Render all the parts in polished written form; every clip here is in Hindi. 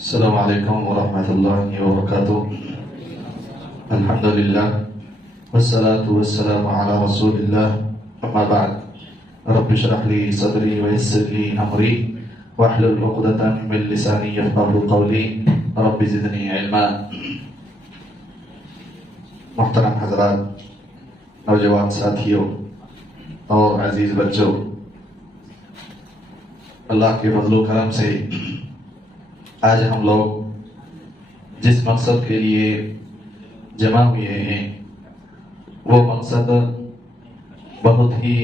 अस्सलामु अलैकुम वरहमतुल्लाहि वबरकातुह। अल्हम्दुलिल्लाह वस्सलातु वस्सलामु अला रसूलिल्लाह, अम्मा बाद। रब्बि इश्रह ली सदरी व यस्सिर ली अमरी वहलुल उक़दतम मिन लिसानी यफ़क़हू क़ौली रब्बि ज़िदनी इल्मा। मुहतरम हज़रात, नौजवान साथियों और अजीज बच्चों, अल्लाह के फज़ल करम से आज हम लोग जिस मकसद के लिए जमा हुए हैं वो मकसद बहुत ही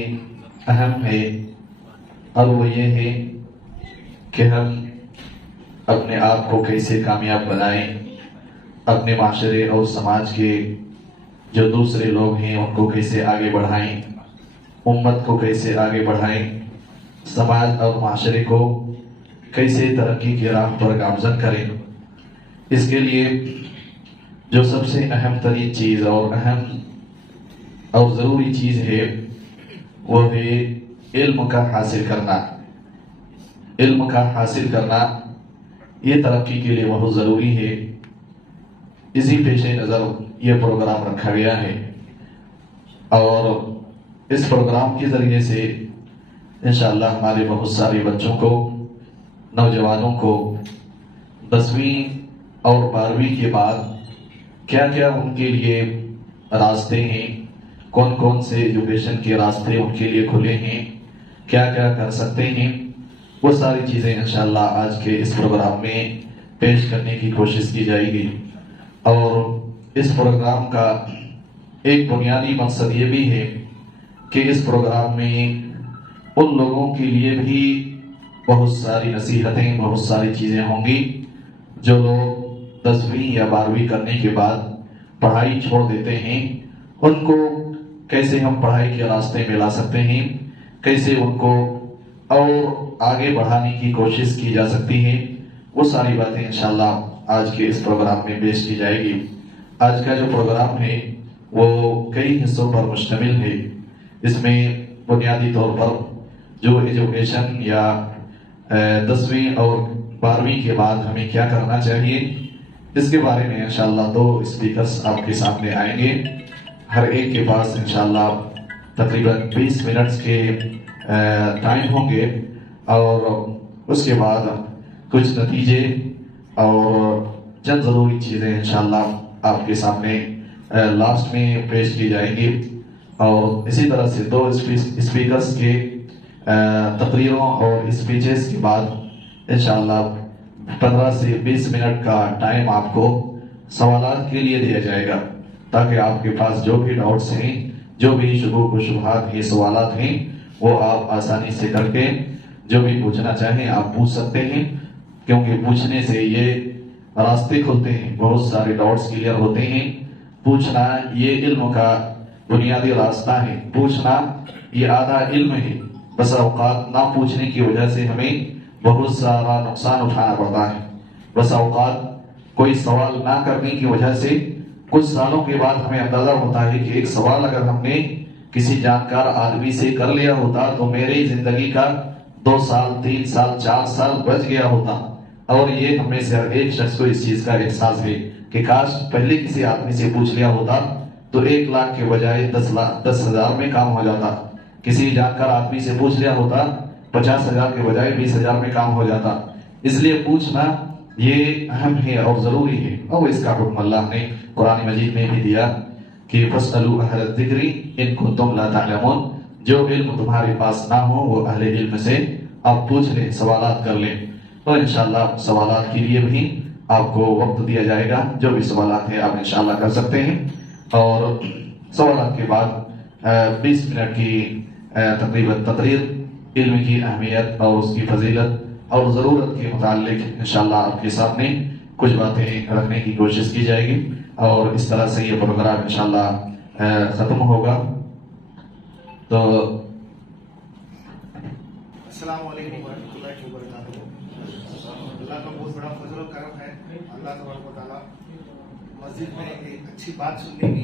अहम है, और वो ये है कि हम अपने आप को कैसे कामयाब बनाएं, अपने माशरे और समाज के जो दूसरे लोग हैं उनको कैसे आगे बढ़ाएं, उम्मत को कैसे आगे बढ़ाएं, समाज और माशरे को कैसे तरक्की की राह पर गामजन करें। इसके लिए जो सबसे अहम तरीन चीज़ और अहम और ज़रूरी चीज़ है वो है इल्म का हासिल करना। इल्म का हासिल करना ये तरक्की के लिए बहुत ज़रूरी है। इसी पेश नज़र ये प्रोग्राम रखा गया है, और इस प्रोग्राम के ज़रिए से इंशाअल्लाह हमारे बहुत सारे बच्चों को, नौजवानों को 10वीं और 12वीं के बाद क्या क्या उनके लिए रास्ते हैं, कौन कौन से एजुकेशन के रास्ते उनके लिए खुले हैं, क्या क्या कर सकते हैं, वो सारी चीज़ें इंशाअल्लाह आज के इस प्रोग्राम में पेश करने की कोशिश की जाएगी। और इस प्रोग्राम का एक बुनियादी मकसद ये भी है कि इस प्रोग्राम में उन लोगों के लिए भी बहुत सारी नसीहतें, बहुत सारी चीज़ें होंगी जो लोग 10वीं या 12वीं करने के बाद पढ़ाई छोड़ देते हैं। उनको कैसे हम पढ़ाई के रास्ते में ला सकते हैं, कैसे उनको और आगे बढ़ाने की कोशिश की जा सकती है, वो सारी बातें इंशाअल्लाह आज के इस प्रोग्राम में पेश की जाएगी। आज का जो प्रोग्राम है वो कई हिस्सों पर मुश्तमिल है। इसमें बुनियादी तौर पर जो एजुकेशन या 10वीं और 12वीं के बाद हमें क्या करना चाहिए, इसके बारे में इंशाअल्लाह 2 स्पीकर्स आपके सामने आएंगे। हर एक के पास इंशाअल्लाह तकरीबन 20 मिनट्स के टाइम होंगे, और उसके बाद कुछ नतीजे और चंद ज़रूरी चीज़ें इंशाअल्लाह आपके सामने लास्ट में पेश की जाएंगी। और इसी तरह से 2 स्पीकर्स के तकरीरों और स्पीचेस के बाद इंशाअल्लाह 15 से 20 मिनट का टाइम आपको सवालात के लिए दिया जाएगा, ताकि आपके पास जो भी डाउट्स हैं, जो भी शुबहात हैं, सवालात हैं, वो आप आसानी से करके जो भी पूछना चाहें आप पूछ सकते हैं। क्योंकि पूछने से ये रास्ते खुलते हैं, बहुत सारे डाउट्स क्लियर होते हैं। पूछना ये इल्म का बुनियादी रास्ता है, पूछना ये आधा इल्म है। बस औकात ना पूछने की वजह से हमें बहुत सारा नुकसान उठाना पड़ता है। बस औकात कोई सवाल ना करने की वजह से कुछ सालों के बाद हमें अंदाजा होता है कि एक सवाल अगर हमने किसी जानकार आदमी से कर लिया होता तो मेरी जिंदगी का 2 साल, 3 साल, 4 साल बच गया होता। और ये हमें से हर एक शख्स को इस चीज का एहसास है कि काश पहले किसी आदमी से पूछ लिया होता तो 1 लाख के बजाय 10,000 में काम हो जाता। किसी जानकार आदमी से पूछ लिया होता 50,000 के बजाय 20,000 में काम हो जाता। इसलिए पूछना ये अहम है और जरूरी है, और इसका हुक्म अल्लाह ने कुरान मजीद में भी दिया कि फस्अलू अहल ज़िक्री इन कुंतुम ला तअलमून। जो इल्म तुम्हारे पास ना हो वो अहले इल्म से आप पूछ लें, सवालात कर लें। तो इंशाअल्लाह सवालात के लिए भी आपको वक्त दिया जाएगा। जो भी सवालात है आप इंशाअल्लाह कर सकते हैं। और सवालात के बाद 20 मिनट की तकरीबन तकरीर इल्म की अहमियत और उसकी फजीलत और ज़रूरत के मुताल्लिक इंशाअल्लाह आपके सामने कुछ बातें रखने की कोशिश की जाएगी, और इस तरह से ये प्रोग्राम इंशाअल्लाह ख़त्म होगा। तो अस्सलामु अलैकुम वरहमतुल्लाहि वबरकातुहू। अल्लाह का बहुत बड़ा फजल और करम है। अल्लाह तबारक व तआला मस्जिद में एक अच्छी बात सुनने की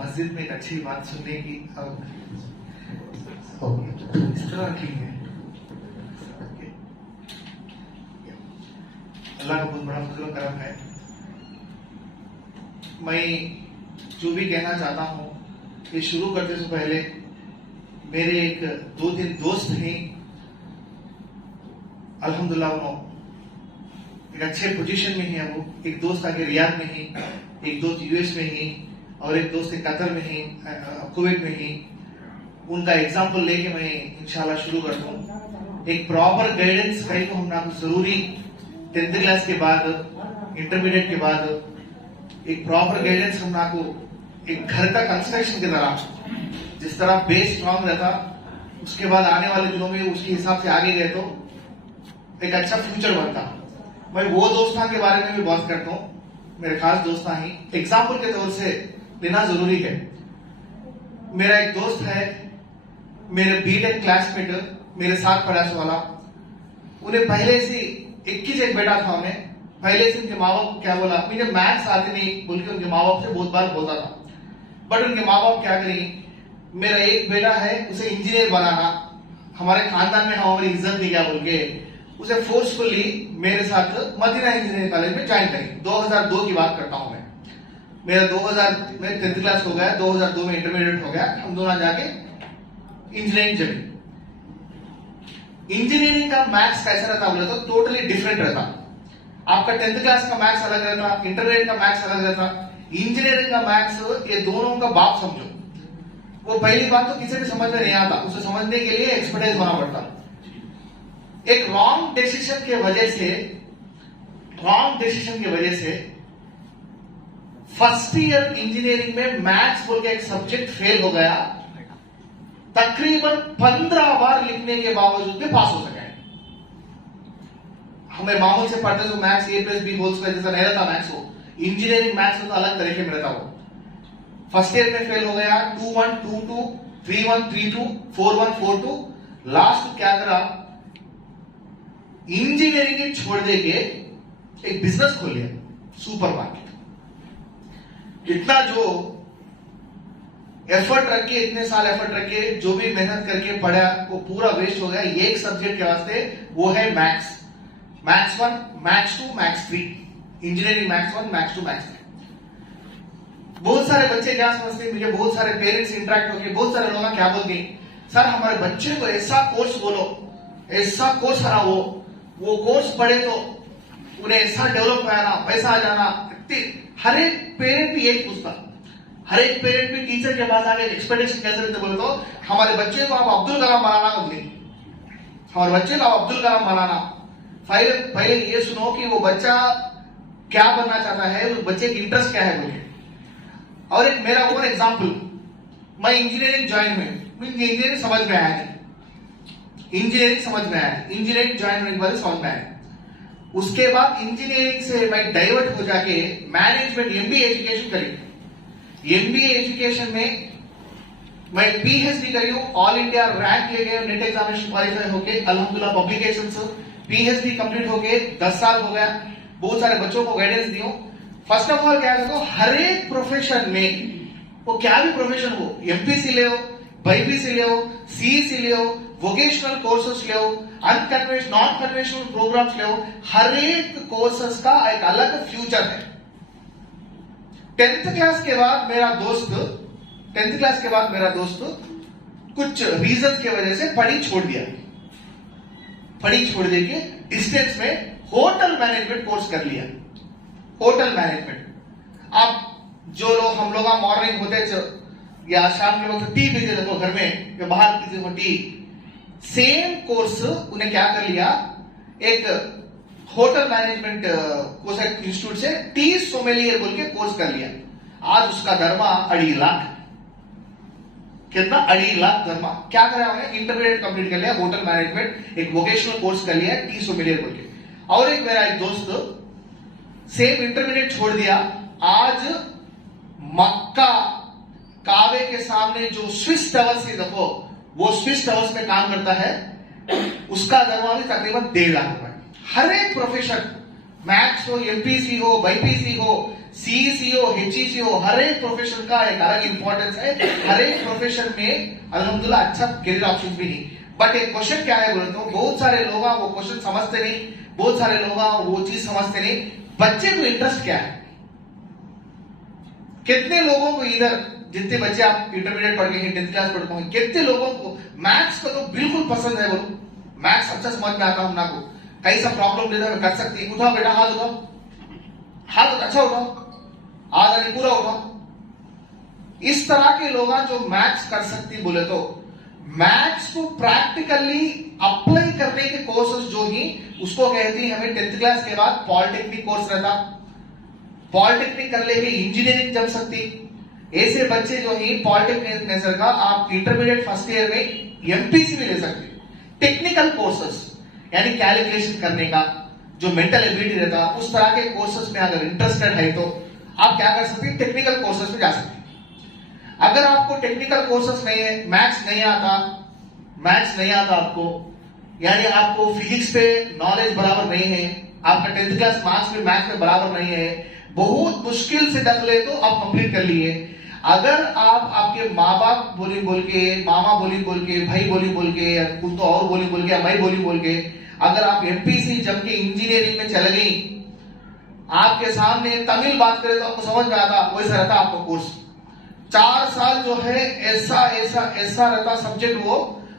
मस्जिद में एक अच्छी बात सुनने की तरह रखेंगे। अल्लाह का बहुत बड़ा फजल करम है। मैं जो भी कहना चाहता हूँ, ये शुरू करने से पहले मेरे एक 2-3 दोस्त हैं, अल्हम्दुलिल्लाह वो एक अच्छे पोजीशन में है। वो एक दोस्त आगे रियाद में ही, एक दोस्त यूएस में ही, और एक दोस्त कतर में ही, कुवैत में ही। उनका एग्जाम्पल लेके मैं इंशाल्लाह शुरू करता हूँ। एक प्रॉपर गाइडेंस कहीं को हमने आपको जरूरी 10th क्लास के बाद, इंटरमीडिएट के बाद एक प्रॉपर गाइडेंस हमने आपको एक घर का कंस्ट्रक्शन की तरह, जिस तरह बेस स्ट्रॉन्ग रहता, उसके बाद आने वाले दिनों में उसके हिसाब से आगे गए तो एक अच्छा फ्यूचर बनता। मैं वो दोस्तान के बारे में भी बात करता हूँ, मेरे खास दोस्तान ही एग्जाम्पल के तौर से लेना जरूरी है। मेरा एक दोस्त है, मेरे बीटेक क्लासमेट, मेरे साथ पढ़ा वाला। उन्हें पहले से 21 एक बेटा था। उन्हें पहले से उनके माँ बाप क्या बोला, मुझे मैथ्स आते नहीं बोल के उनके माँ बाप से बहुत बार बोलता था। बट उनके माँ बाप क्या करें, मेरा एक बेटा है, उसे इंजीनियर बनाना, हमारे खानदान में हमारी इज्जत नहीं क्या बोल के उसे फोर्सफुली मेरे साथ मदीना इंजीनियरिंग कॉलेज में ज्वाइन करी। 2002 की बात करता हूं मैं। मेरा 2000 में 10th क्लास हो गया, 2002 में इंटरमीडिएट हो गया। हम दोनों जाके इंजीनियरिंग चली। इंजीनियरिंग का मैथ्स कैसा रहता बोले तो टोटली डिफरेंट रहता। आपका 10th क्लास का मैथ्स अलग रहता, इंटरमीडिएट का मैथ्स अलग रहता। इंजीनियरिंग का मैथ्स ये दोनों का बाप समझो। वो पहली बात तो किसी भी समझ में नहीं आता, उसे समझने के लिए एक्सपर्टाइज होना पड़ता। एक रॉन्ग डिसीजन के वजह से फर्स्ट ईयर इंजीनियरिंग में मैथ्स बोल के एक सब्जेक्ट फेल हो गया। तकरीबन 15 बार लिखने के बावजूद भी पास हो सके। हमें मामूल से पढ़ते तो मैथ्स A+B होल स्क्वायर जैसा नहीं रहता। मैथ्स हो इंजीनियरिंग मैथ्स तो अलग तरीके में रहता। वो फर्स्ट ईयर में फेल हो गया। 2-1, 2-2, 3-1, 3-2, 4-1, 4-2। लास्ट क्या करा, इंजीनियरिंग छोड़ दे के एक बिजनेस खोल लिया, सुपर मार्केट। इतना जो एफर्ट रख के, इतने साल एफर्ट रख के, जो भी मेहनत करके पढ़ा वो पूरा वेस्ट हो गया एक सब्जेक्ट के वास्ते। वो है maths. Maths 1, maths 2, maths 3। Engineering maths 1, maths 2, maths 3। बहुत सारे बच्चे क्या समझते हैं, मुझे बहुत सारे पेरेंट्स इंटरेक्ट होके बहुत सारे लोग क्या बोलते हैं, सर हमारे बच्चे को ऐसा कोर्स बोलो, ऐसा कोर्स हराओ, वो कोर्स पढ़े तो उन्हें ऐसा डेवलप कराना, पैसा आ जाना। हर एक पेरेंट भी यही पूछता। हर एक पेरेंट भी टीचर के पास आगे एक्सपेक्टेशन कैसे रहते बोले तो, हमारे बच्चे को आप अब्दुल कलाम बनाना बोले, हमारे बच्चे को आप अब्दुल कलाम बनाना। पहले ये सुनो कि वो बच्चा क्या बनना चाहता है, उस बच्चे की इंटरेस्ट क्या है बोले। और एक मेरा और एग्जाम्पल, मैं इंजीनियरिंग ज्वाइन हुई, मुझे इंजीनियरिंग समझ में आया नहीं। इंजीनियरिंग ज्वाइन होने के बाद समझ में आया। उसके बाद इंजीनियरिंग से मैं डाइवर्ट हो जाके मैनेजमेंट MBA एजुकेशन करी। MBA एजुकेशन में मैं PhD करी हूं। ऑल इंडिया रैंक ले गए, नेट एग्जामिनेशन क्वालिफाई होके अल्हम्दुलिल्लाह पब्लिकेशन से PhD कंप्लीट हो गए। 10 साल हो गया। बहुत सारे बच्चों को गाइडेंस दी हूं। फर्स्ट ऑफ ऑल क्या करता हूं, हर एक प्रोफेशन में, वो क्या भी प्रोफेशन हो, MPC ले हो, BPC ले हो, CEC ले हो, वोकेशनल कोर्सेस ले हो, अनकन्वेंशनल नॉन कन्वेंशनल प्रोग्राम्स ले हो, हर एक कोर्सेस का एक अलग फ्यूचर है। 10th क्लास के बाद मेरा दोस्त कुछ रीजन की वजह से पढ़ी छोड़ दे के डिस्टेंस में होटल मैनेजमेंट कोर्स कर लिया। Hotel management. अब जो लोग हम लोग मॉर्निंग होते या शाम के वक्त टी पीते थे तो घर में या बाहर पीते थे टी, सेम कोर्स उन्हें क्या कर लिया, एक होटल मैनेजमेंट कोर्स इंस्टीट्यूट से टी सोमेलियर बोल के कोर्स कर लिया। आज उसका दरमा 2.5 लाख। कितना? 2.5 लाख दरमा। क्या करा उन्हें, इंटरमीडिएट कंप्लीट कर लिया, होटल मैनेजमेंट एक वोकेशनल कोर्स कर लिया टी सोमेलियर बोल के। और एक मेरा एक दोस्त सेम इंटरमीडिएट छोड़ दिया, आज मक्का काबे के सामने जो स्विस टावर्स की देखो, वो स्विस टावर्स में काम करता है। उसका दरमा भी तकरीबन 1.5 लाख रुपए। हर एक प्रोफेशन, मैथ्स हो, MPC हो, BPC हो, CEC हो, HEC हो, हर एक प्रोफेशन का एक अलग इंपॉर्टेंस है। हर एक प्रोफेशन में अल्हम्दुलिल्लाह अच्छा करियर ऑप्शन भी नहीं। बट एक क्वेश्चन क्या है बोले तो बहुत सारे लोग वो क्वेश्चन समझते नहीं, बहुत सारे लोग वो चीज समझते नहीं। बच्चे को इंटरेस्ट क्या है? कितने लोगों को इधर जितने बच्चे आप इंटरमीडिएट पढ़ के हैं, 10th क्लास पढ़ते हैं, कितने लोगों को मैथ्स को तो बिल्कुल पसंद है? बोलो मैथ्स अच्छा समझ में आता हूं ना को, कहीं सा प्रॉब्लम लेता मैं कर सकती हूँ। उठाओ बेटा हाथ उठाओ, हाथ अच्छा उठाओ, आधा नहीं पूरा उठाओ। इस तरह के लोग जो मैथ्स कर सकती बोले तो मैथ्स को प्रैक्टिकली अप्लाई करने के कोर्सेज जो ही उसको कहती है हमें 10th क्लास के बाद पॉलिटेक्निक कोर्स रहता। पॉलिटेक्निक कर लेके इंजीनियरिंग जम सकती। ऐसे बच्चे जो ही पॉलिटेक्निक नेचर का आप इंटरमीडिएट फर्स्ट ईयर में एमपीसी भी ले सकते। टेक्निकल कोर्सेस यानी कैलकुलेशन करने का जो मेंटल एबिलिटी रहता, उस तरह के कोर्सेस में अगर इंटरेस्टेड है तो आप क्या कर सकते हैं, टेक्निकल कोर्सेस में जा सकते हैं। अगर आपको टेक्निकल कोर्सेस नहीं है, मैथ्स नहीं आता आपको, यानी आपको फिजिक्स पे नॉलेज बराबर नहीं है, आपका 10th क्लास मार्क्स में मैथ्स में बराबर नहीं है, बहुत मुश्किल से दख ले तो आप कंप्लीट कर लिए। अगर आप आपके माँ बाप बोली बोल के, मामा बोली बोल के, भाई बोली बोल के, या कुछ तो और बोली बोल के, या मैं बोली बोल के अगर आप एमपीसी जम के इंजीनियरिंग में चले गई, आपके सामने तमिल बात करें तो आपको समझ में आता, वैसा रहता आपका कोर्स। 4 साल जो है ऐसा रहता सब्जेक्ट, वो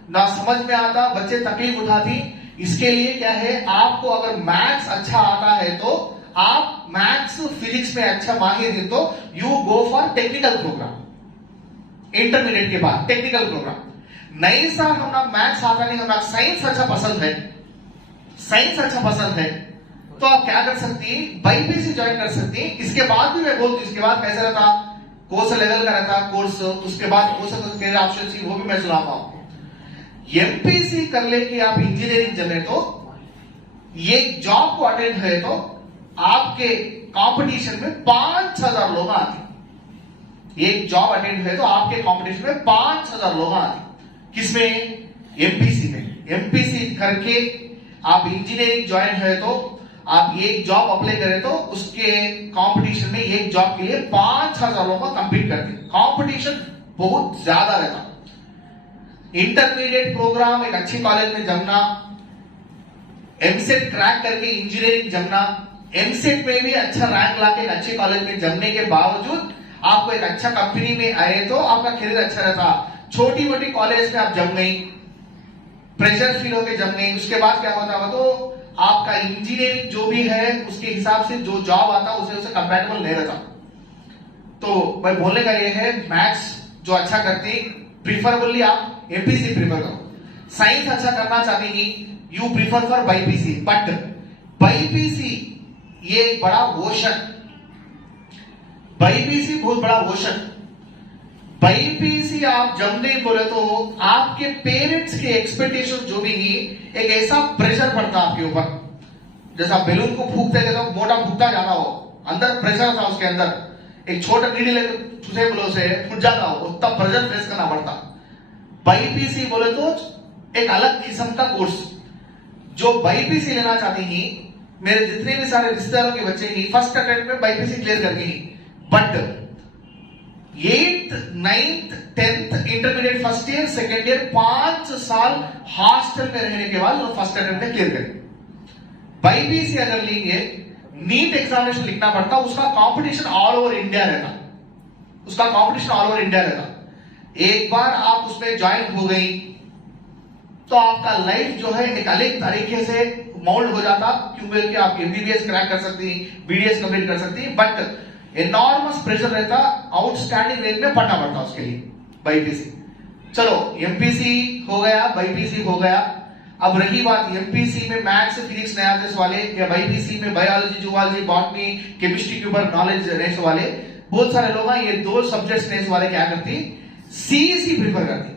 ना समझ में आता, बच्चे तकलीफ उठाती। इसके लिए क्या है, आपको अगर मैथ्स अच्छा आता है तो आप मैथ्स फिजिक्स में अच्छा माहिर है तो you go for technical program. Intermediate के बाद टेक्निकल प्रोग्राम। नहीं सर हमारा मैथ्स आता नहीं, हमारा साइंस अच्छा पसंद है, तो आप क्या कर सकती है, बाईपीसी ज्वाइन कर सकती है। इसके बाद भी मैं बोलती हूँ, इसके बाद कैसा रहता, कोर्स लेवल का रहता कोर्स, उसके बाद कोर्स कैरियर ऑप्शन थी वो भी मैं सुनाता हूं। एमपीसी कर लेके आप इंजीनियरिंग जमे तो ये जॉब को अटेंड है तो आपके कंपटीशन में 5000 लोग आते। एक जॉब अटेंड है तो आपके कंपटीशन में 5000 लोग आते। किसमें? एमपीसी में। एमपीसी करके आप इंजीनियरिंग ज्वाइन है तो आप एक जॉब अप्लाई करें तो उसके कंपटीशन में एक जॉब के लिए 5000 लोग कंपीट करते। कंपटीशन बहुत ज्यादा रहता। इंटरमीडिएट प्रोग्राम एक अच्छी कॉलेज में जमना, एमसेट क्रैक करके इंजीनियरिंग जमना, एमसेट में भी अच्छा रैंक लाके अच्छे कॉलेज में जमने के बावजूद आपको एक अच्छा कंपनी में आए तो आपका करियर अच्छा रहता। छोटी मोटी कॉलेज में आप जम गई, प्रेशर फील होके जम गई, उसके बाद क्या होता है तो आपका इंजीनियरिंग जो भी है उसके हिसाब से जो जॉब आता उसे कंपैटिबल नहीं रहता। तो मैं बोलने का ये है, मैथ्स जो अच्छा करती प्रीफरेबली आप एमपीसी प्रीफर करो। साइंस अच्छा करना चाहती you prefer for BiPC. But BiPC ये एक बड़ा वोशन, बाईपीसी बहुत बड़ा वोशन। बाईपीसी आप जब नहीं बोले तो आपके पेरेंट्स के एक्सपेक्टेशन जो भी ही एक ऐसा प्रेशर पड़ता आपके ऊपर, जैसा बैलून को फूकते थे तो मोटा फूकता जाता हो, अंदर प्रेशर था उसके अंदर। एक छोटा नीडी लेकर तुझे बोलो से फूट जाता हो, उतना प्रेशर फेस करना पड़ता। बाईपीसी बोले तो एक अलग किस्म का कोर्स। जो बाईपीसी लेना चाहते ही, मेरे जितने भी सारे रिश्तेदारों के बच्चे ही फर्स्ट अटेम्प्ट में बाईपीसी क्लियर करके ही, but 8th, 9th, 10th intermediate first year second year 5 साल हॉस्टल में रहने के बाद फर्स्ट अटेम्प्ट में क्लियर करें। बाईपीसी अगर लेंगे नीट एग्जामिनेशन लिखना पड़ता, उसका कंपटीशन ऑल ओवर इंडिया रहता, उसका कंपटीशन ऑल ओवर इंडिया रहता। एक बार आप उसमें ज्वाइन हो गई तो आपका लाइफ जो है एक अलग तरीके से मोल्ड हो जाता, क्योंकि आप एमबीबीएस क्रैक कर सकती हैं, बीडीएस कंप्लीट कर सकती हैं, बट एनॉर्मस प्रेशर रहता, आउटस्टैंडिंग रेंज में पढ़ना पड़ता उसके लिए बाईपीसी। चलो एमपीसी हो गया, बाईपीसी हो गया। अब रही बात एमपीसी में मैथ्स फिजिक्स नहीं आते वाले, या बाईपीसी में बायोलॉजी, जूलॉजी, बॉटनी, केमिस्ट्री के ऊपर नॉलेज रहने वाले बहुत सारे लोग हैं। ये 2 सब्जेक्ट्स रहने वाले क्या करती, सीईसी प्रीफर करती।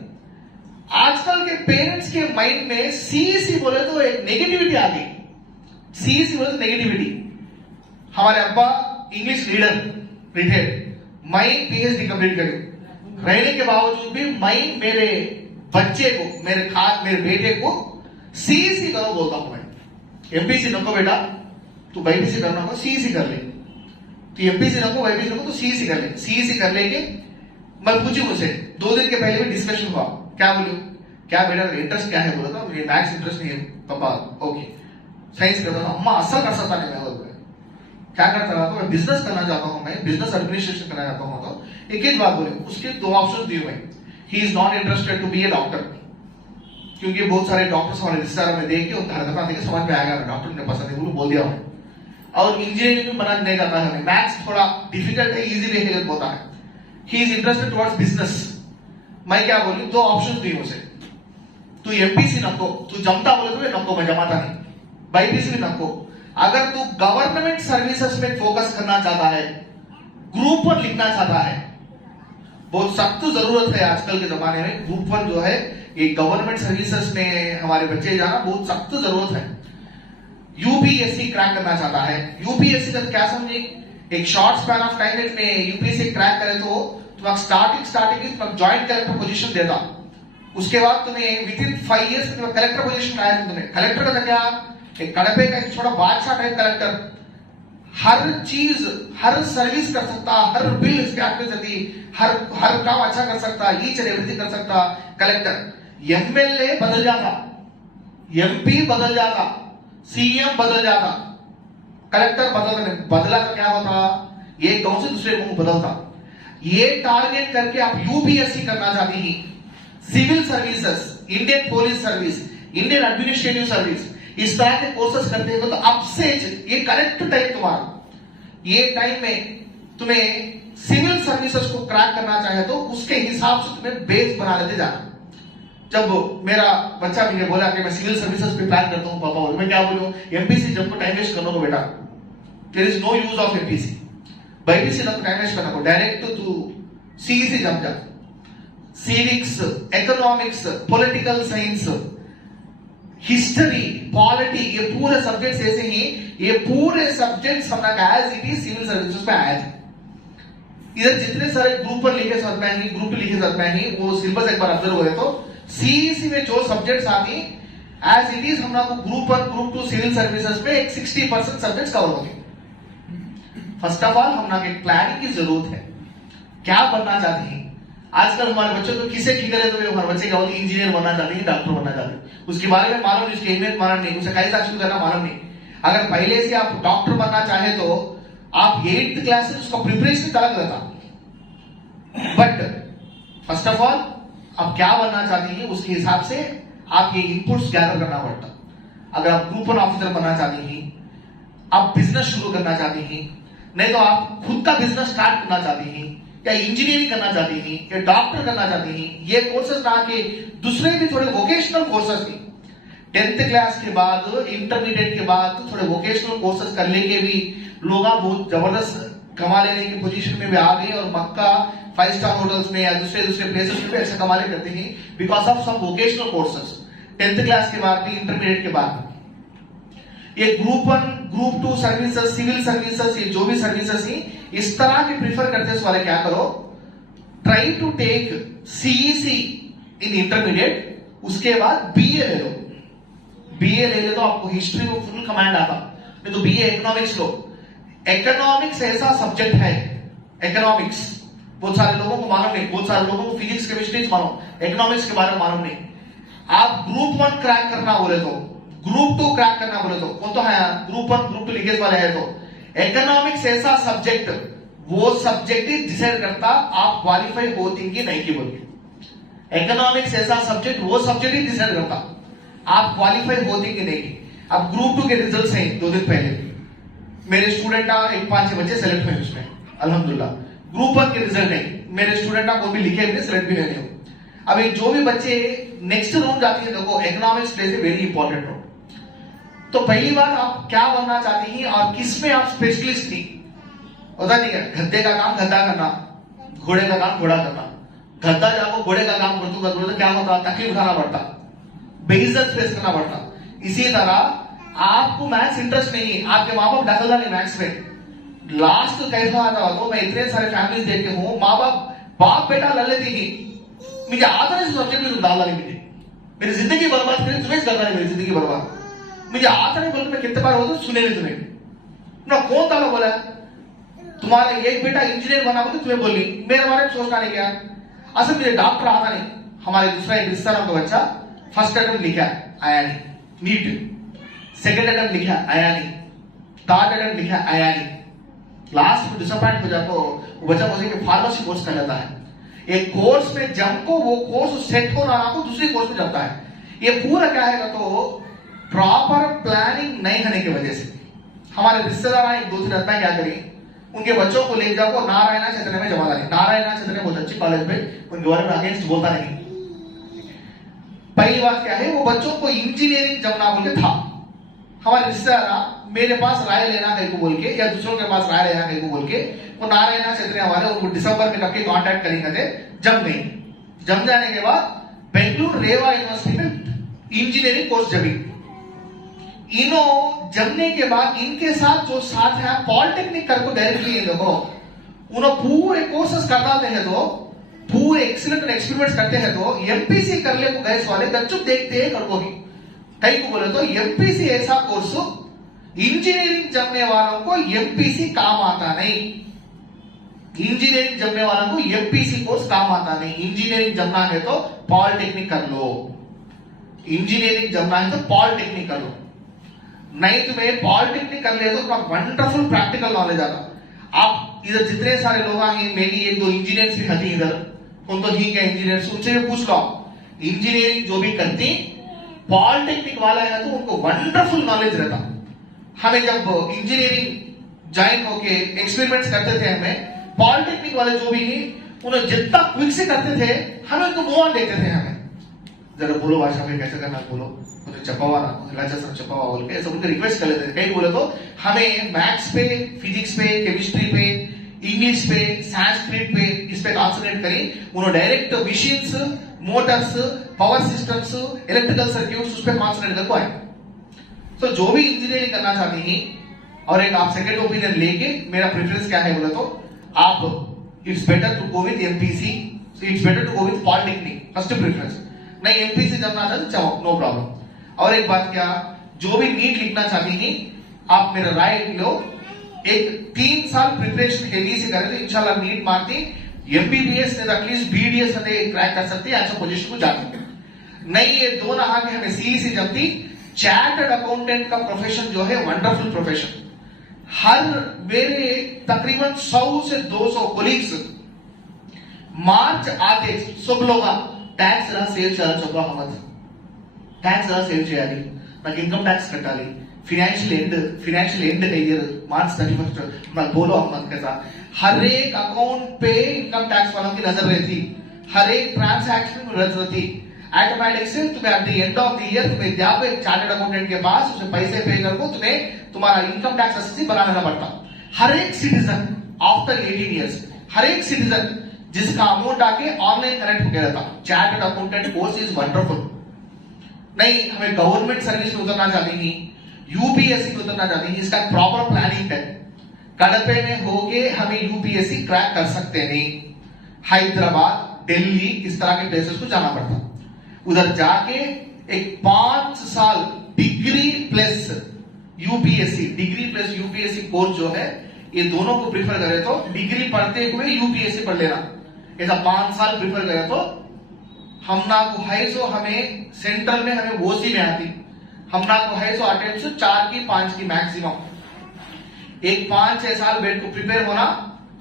आजकल के पेरेंट्स के माइंड में सीईसी बोले तो एक नेगेटिविटी आ गई। सीईसी बोले तो नेगेटिविटी। हमारे अब्बा इंग्लिश रीडर रिटायर्ड, मैं पीएचडी कंप्लीट करी रहने के बावजूद भी मैं मेरे बच्चे को, मेरे बेटे को सीईसी करो बोलता हूं। मैं एमपीसी नको बेटा, तू बाईपीसी करना होगा, सीईसी कर ले। तो एमपीसी नको, बाईपीसी नको, तो सीईसी कर ले। सीईसी कर लेके मैं पूछी मुझसे 2 दिन के पहले भी डिस्कशन हुआ, क्या बोलूं, क्या बेटा इंटरेस्ट क्या है? बोला था मुझे मैथ्स इंटरेस्ट नहीं है पापा। ओके, साइंस करता था। अम्मा असल कर सकता नहीं मैं। क्या करता रहा? तो मैं बिजनेस करना चाहता हूं, मैं बिजनेस एडमिनिस्ट्रेशन करना चाहता हूं। तो एक ही बात बोले, उसके दो ऑप्शन दिए मैं। He is not interested to be a doctor, क्योंकि बहुत सारे डॉक्टर्स हमारे रिश्तेदारों में देख के उनका हरकत देख के समझ में आएगा डॉक्टर ने पसंद है, बोल दिया हूं। और इंजीनियरिंग भी मना नहीं जाता है, मैथ्स थोड़ा डिफिकल्ट है, इजीली हेल्प होता है। He is interested towards business. मैं क्या बोलूं, दो ऑप्शन दिए उसे, तू एमपीसी नको, तू जमता बोले तो नको, मैं जमाता नहीं, बाईपीसी भी नको। अगर तू गवर्नमेंट सर्विसेज में फोकस करना चाहता है, ग्रुप वन लिखना चाहता है, बहुत सख्त जरूरत है आजकल के जमाने में। ग्रुप वन जो है ये गवर्नमेंट सर्विसेज में हमारे बच्चे जाना बहुत सख्त जरूरत है। यूपीएससी क्रैक करना चाहता है, यूपीएससी का क्या समझे, एक शॉर्ट स्पैन ऑफ टाइम में यूपीएससी क्रैक करे तो तुम्हें स्टार्टिंग ज्वाइंट कलेक्टर पोजीशन देता, उसके बाद तुम्हें विद इन 5 इयर्स तुम्हें कलेक्टर पोजीशन आया। तुम्हें कलेक्टर का क्या, एक कड़पे का एक छोटा बादशाह टाइप कलेक्टर, हर चीज हर सर्विस कर सकता, हर बिल इसके हाथ में चलती, हर काम अच्छा कर सकता, ईच एंड एवरीथिंग कर सकता कलेक्टर। एमएलए बदल जाता, एमपी बदल जाता, सीएम बदल जाता, कलेक्टर बदला तो क्या होता, एक गांव से दूसरे गांव बदलता। ये टारगेट करके आप यूपीएससी करना चाहते हैं, civil services, Indian police service, Indian administrative service, इस तरह के कोर्सेस करते हो तो अब से ये करेक्ट टाइम तुम्हारा, ये टाइम में तुम्हें सिविल सर्विसेज को क्रैक करना चाहे तो उसके हिसाब से तुम्हें बेस बना लेते जाना। जब मेरा बच्चा मुझे बोला कि मैं सिविल सर्विसेज पे प्लान करता हूं पापा, और मैं क्या बोलूं, एमपीसी जब को टाइम वेस्ट करना को बेटा, there is no use of MPC, BiPC जब टाइम वेस्ट करना को, डायरेक्ट तो तू सीईसी जम जा। Civics, economics, political science, history, polity, ये पूरे सब्जेक्ट्स ऐसे ही, ये पूरे सब्जेक्ट्स हमने as it is civil services पे आया था। इधर जितने सारे ग्रुप पर लिखे साथ में ही, ग्रुप लिखे साथ में ही, वो सिलेबस एक बार ऑब्जर्व हो तो सीईसी में जो सब्जेक्ट्स आती एज इट इज हम लोग ग्रुप 1 ग्रुप 2 सिविल सर्विसेज में एक 60% सब्जेक्ट्स कवर हो गए। फर्स्ट ऑफ ऑल हम लोग एक प्लानिंग की जरूरत है, क्या बनना चाहते हैं। आजकल हमारे बच्चों को किसे खिगरे तो हमारे बच्चे का इंजीनियर बनना चाहते हैं, डॉक्टर बनना चाहते हैं, उसके बारे में मालूम नहीं, उसकी अहमियत मालूम नहीं, उसे कैसा शुरू करना मालूम नहीं। अगर पहले से आप डॉक्टर बनना चाहे तो आप 8th क्लास से उसका प्रिपरेशन अलग रहता। बट फर्स्ट ऑफ ऑल आप क्या बनना चाहते हैं उसके हिसाब से आप ये इनपुट्स गैदर करना पड़ता। अगर आप ग्रुप 1 ऑफिसर बनना चाहते हैं, आप बिजनेस शुरू करना चाहते हैं, नहीं तो आप खुद का बिजनेस स्टार्ट करना चाहते हैं, या इंजीनियरिंग करना चाहते हैं, या डॉक्टर करना चाहते हैं, ये कोर्सेज ना के दूसरे भी थोड़े वोकेशनल कोर्सेज भी 10th क्लास के बाद, इंटरमीडिएट के बाद तो थोड़े वोकेशनल कोर्सेज कर लेके भी लोग बहुत जबरदस्त कमा लेने की पोजीशन में भी आ गए, और मक्का 5 स्टार होटल्स में या दूसरे प्लेसेस में भी ऐसे कमाले करते हैं because of some vocational courses 10th class के बाद भी, इंटरमीडिएट के बाद। ये group 1 group 2 services, civil services, ये जो भी सर्विसेज है इस तरह के प्रीफर करते हैं वाले क्या करो, try to take CEC in intermediate, उसके बाद बीए ले लो। बीए ले तो आपको हिस्ट्री में फुल कमांड आता, नहीं तो बीए इकोनॉमिक्स लो। इकोनॉमिक्स ऐसा सब्जेक्ट है, इकोनॉमिक्स बहुत सारे लोगों को मालूम नहीं, बहुत सारे लोगों को फिजिक्स केमिस्ट्री मालूम, इकोनॉमिक्स के बारे में मालूम नहीं। आप ग्रुप 1 क्रैक करना बोले तो, ग्रुप 2 क्रैक करना बोले तो कौन तो है, ग्रुप 1 ग्रुप 2 लिखे वाले है तो इकोनॉमिक्स ऐसा सब्जेक्ट, वो सब्जेक्ट ही डिसाइड करता आप क्वालिफाई होती कि नहीं की बोलिए। इकोनॉमिक्स ऐसा सब्जेक्ट, वो सब्जेक्ट ही डिसाइड करता आप क्वालिफाई होती कि नहीं। अब ग्रुप 2 के रिजल्ट हैं 2 दिन पहले, मेरे स्टूडेंट एक 5-6 बच्चे सेलेक्ट हुए उसमें अल्हम्दुलिल्लाह। ग्रुप 1 के रिजल्ट नहीं, मेरे स्टूडेंट को भी लिखे हुए सेलेक्ट भी नहीं हो। अब जो भी बच्चे नेक्स्ट राउंड जाती है, देखो economics plays a very important role. तो पहली बात आप क्या बनना चाहती हैं और किसमें आप स्पेशलिस्ट थी, होता नहीं है। गद्दे का काम गद्दा करना, घोड़े का काम घोड़ा करना। गद्दा जाओ घोड़े का काम करते तो क्या होता, तकलीफ उठाना पड़ता, बेइज्जत फेस करना पड़ता। इसी तरह आपको मैथ्स इंटरेस्ट नहीं है, आपके माँ बाप ढकलता नहीं मैथ्स में, लास्ट कैसा आता तो मैं इतने सारे फैमिलीज देखे हूं, माँ बाप बेटा लड़ लेती ही, मुझे आता नहीं सब्जेक्ट में डालना नहीं, मुझे मेरी जिंदगी बर्बाद करी, तुम्हें करना नहीं मेरी जिंदगी बर्बाद, मुझे आता नहीं बोलते मैं कितने बार बोलता सुने नहीं तुम्हें ना, कौन था बोला तुम्हारा एक बेटा इंजीनियर बना बोलते तुम्हें बोली, मेरे बारे में सोचना नहीं क्या। असल मुझे डॉक्टर आता नहीं, हमारे दूसरा एक रिश्तेदार का बच्चा फर्स्ट अटेम्प्ट लिखा आया नहीं, नीट सेकंड अटेम्प्ट लिखा आया नहीं, थर्ड अटेम्प्ट लिखा आया नहीं, लास्ट में डिसअपॉइंट हो जाता, वो बच्चा मुझे कि फार्मेसी कोर्स कर लेता है। एक कोर्स में जब को वो कोर्स सेट हो रहा हो दूसरे कोर्स में जाता है। ये पूरा क्या है तो प्रॉपर प्लानिंग नहीं होने की वजह से हमारे रिश्तेदार आए, दूसरे मैं क्या करें, उनके बच्चों को ले जाओ नारायणा चैतन्य में जमा डालें। नारायणा चैतन्य बहुत अच्छी कॉलेज में, उनके बारे में अगेंस्ट बोलता नहीं। पहली बात क्या है, वो बच्चों को इंजीनियरिंग जमना बोल के था। हमारे रिश्तेदार मेरे पास राय लेना कहीं को बोल के या दूसरों के पास राय लेना कहीं को बोल के वो नारायणा चैतन्य वाले उनको दिसंबर में कभी कांटेक्ट करेंगे थे, जम गई। जम जाने के बाद बेंगलुरु रेवा यूनिवर्सिटी में इंजीनियरिंग कोर्स जमी। इन्हों जमने के बाद इनके साथ जो साथ है पॉलिटेक्निक कर को डायरेक्टली ये लोगों उन्होंने पूरे कोर्सेस करते हैं तो पूरे एक्सीलेंट एक्सपेरिमेंट्स करते हैं तो एमपीसी कर ले गए वाले बच्चों देखते हैं कर ही कहीं को बोले तो एमपीसी ऐसा कोर्स इंजीनियरिंग जमने वालों को एमपीसी काम आता नहीं। इंजीनियरिंग जमने वालों को एमपीसी कोर्स काम आता नहीं। इंजीनियरिंग जमना है तो पॉलिटेक्निक कर लो, इंजीनियरिंग जमना है तो पॉलिटेक्निक कर लो। नहीं तुम्हें पॉलिटेक्निक कर ले तो वंडरफुल प्रैक्टिकल नॉलेज आता। आप इधर जितने सारे लोग हैं, मेरी एक दो इंजीनियर्स भी हती इधर, कौन तो ही क्या इंजीनियर्स उनसे पूछ लो, इंजीनियरिंग जो भी करती पॉलिटेक्निक वाला है तो उनको वंडरफुल नॉलेज रहता। हमें जब इंजीनियरिंग ज्वाइन होके एक्सपेरिमेंट्स करते थे, हमें पॉलिटेक्निक वाले जो भी हैं उन्हें जितना क्विक से करते थे हमें उनको मूव ऑन देते थे। हमें जरा बोलो भाषा में कैसे करना बोलो, मुझे चपावा ना, मुझे लाचा सर चपावा बोल के ऐसा उनके रिक्वेस्ट कर लेते थे। कहीं बोले तो हमें मैथ्स पे, फिजिक्स पे, केमिस्ट्री पे, इंग्लिश पे, संस्कृत पे इस पे कॉन्सेंट्रेट करें। उन्होंने direct machines, Motors, power systems, electrical circuits उस पे कॉन्सेंट्रेट करको आए। तो जो भी इंजीनियरिंग करना चाहते हैं और एक आप सेकंड ओपिनियन लेके मेरा प्रेफरेंस क्या है बोले तो आप it's better to go with MPC, it's better to go with polytechnic first preference. नहीं एमपीसी जमना चाहते चाहो नो प्रॉब्लम। और एक बात क्या, जो भी नीट लिखना चाहते हैं आप मेरा राय लो, एक 3 साल प्रिपरेशन हेवी से करें तो इंशाल्लाह नीट मारती एमबीबीएस ने एटलीस्ट बीडीएस क्रैक कर सकती है, ऐसा पोजीशन को जाती है। नहीं ये दो नहा के हमें सीईसी जमती। चार्टर्ड अकाउंटेंट का प्रोफेशन जो है वंडरफुल प्रोफेशन। हर मेरे तकरीबन 100 से 200 कोलीग्स मार्च आते सब लोग टैक्स रहा सेव चला चौका हमद टैक्स रहा सेव చేయాలి, నాకు ఇన్కమ్ ట్యాక్స్ కట్టాలి, ఫైనాన్షిयल एंड का ईयर मार्च 31 मैं बोलो अहमद के साथ हर एक अकाउंट पे इनकम टैक्स वालों की नजर रहती, हर एक ट्रांसैक्शन में नजर रहती। ऑटोमेटिक से तुम्हें at the end of the year तुम्हें जाओ एक चार्टर्ड अकाउंटेंट के पास, उसे पैसे पे करके तुम्हें तुम्हारा इनकम टैक्स असेसी बनाना पड़ता। हर एक सिटीजन आफ्टर 18 इयर्स, हर एक सिटीजन जिसका अमाउंट आके ऑनलाइन कनेक्ट हो गया था। Chartered accountant course is wonderful. नहीं हमें गवर्नमेंट सर्विस में उतरना चाहते हैं, यूपीएससी में उतरना चाहते हैं, इसका प्रॉपर प्लानिंग है। कड़पे में होके हमें यूपीएससी क्रैक कर सकते नहीं। हैदराबाद, दिल्ली इस तरह के प्लेसेस को जाना पड़ता। उधर जाके एक 5 साल degree plus UPSC, degree plus UPSC course जो है ये दोनों को प्रीफर करें तो डिग्री पढ़ते हुए यूपीएससी पढ़ लेना, ऐसा 5 साल प्रीफर करें तो हम ना को है सो हमें सेंट्रल में हमें ओसी में आती, हम ना को है सो अटेम्प्ट 4 की 5 की मैक्सिमम। एक 5-6 साल बैठ को प्रिपेयर होना,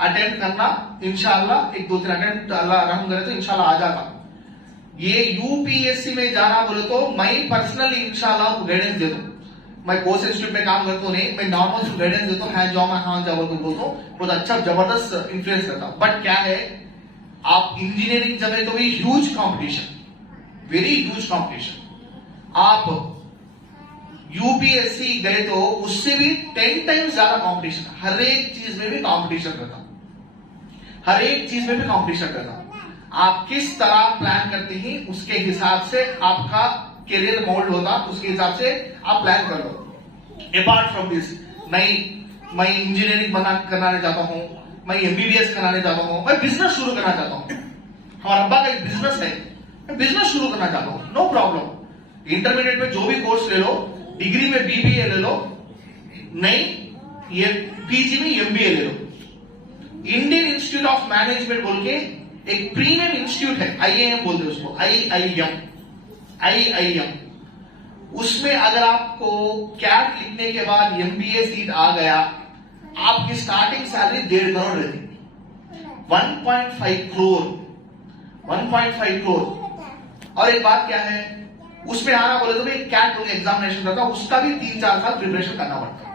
अटेम्प्ट करना, इंशाल्लाह एक 2-3 अटेम्प्ट अल्लाह रहम करे तो इंशाल्लाह आ जाता। ये यूपीएससी में जाना बोले तो मैं पर्सनली इंशाल्लाह आपको गाइडेंस दे दूं। मैं कोर्स इंस्टीट्यूट में काम करता हूं, नहीं मैं नॉर्मल गाइडेंस देता हूं, है जो मैं हाँ जाओ बोलता हूं, बहुत अच्छा जबरदस्त इन्फ्लुएंस करता। बट क्या है, आप इंजीनियरिंग जब है तो भी huge competition, very huge competition. आप यूपीएससी गए तो उससे भी 10 टाइम्स ज्यादा कंपटीशन, हर एक चीज में भी कंपटीशन रहता, हर एक चीज में भी कंपटीशन रहता। आप किस तरह प्लान करते हैं उसके हिसाब से आपका करियर मोल्ड होता, उसके हिसाब से आप प्लान कर लो। अपार्ट फ्रॉम दिस, नहीं मैं इंजीनियरिंग करना चाहता हूं, मैं एमबीबीएस कराने चाहता हूं, मैं बिजनेस शुरू करना चाहता हूं, हमारा अब्बा का एक बिजनेस है, मैं बिजनेस शुरू करना चाहता हूं, नो प्रॉब्लम। इंटरमीडिएट में जो भी कोर्स ले लो, डिग्री में बीबीए ले लो, नहीं ये पीजी में एमबीए ले लो। इंडियन इंस्टीट्यूट ऑफ मैनेजमेंट बोल के एक प्रीमियम इंस्टीट्यूट है, आईएएम बोलते हैं उसको, आईआईएम। IIM, उसमें अगर आपको कैट लिखने के बाद MBA सीट आ गया, आपकी स्टार्टिंग सैलरी 1.5 करोड़ रहती, 1.5 करोड़, 1.5 करोड़। और एक बात क्या है, उसमें आना बोले तो भी कैट एग्जामिनेशन रहता, उसका भी 3-4 साल प्रिपरेशन करना पड़ता है।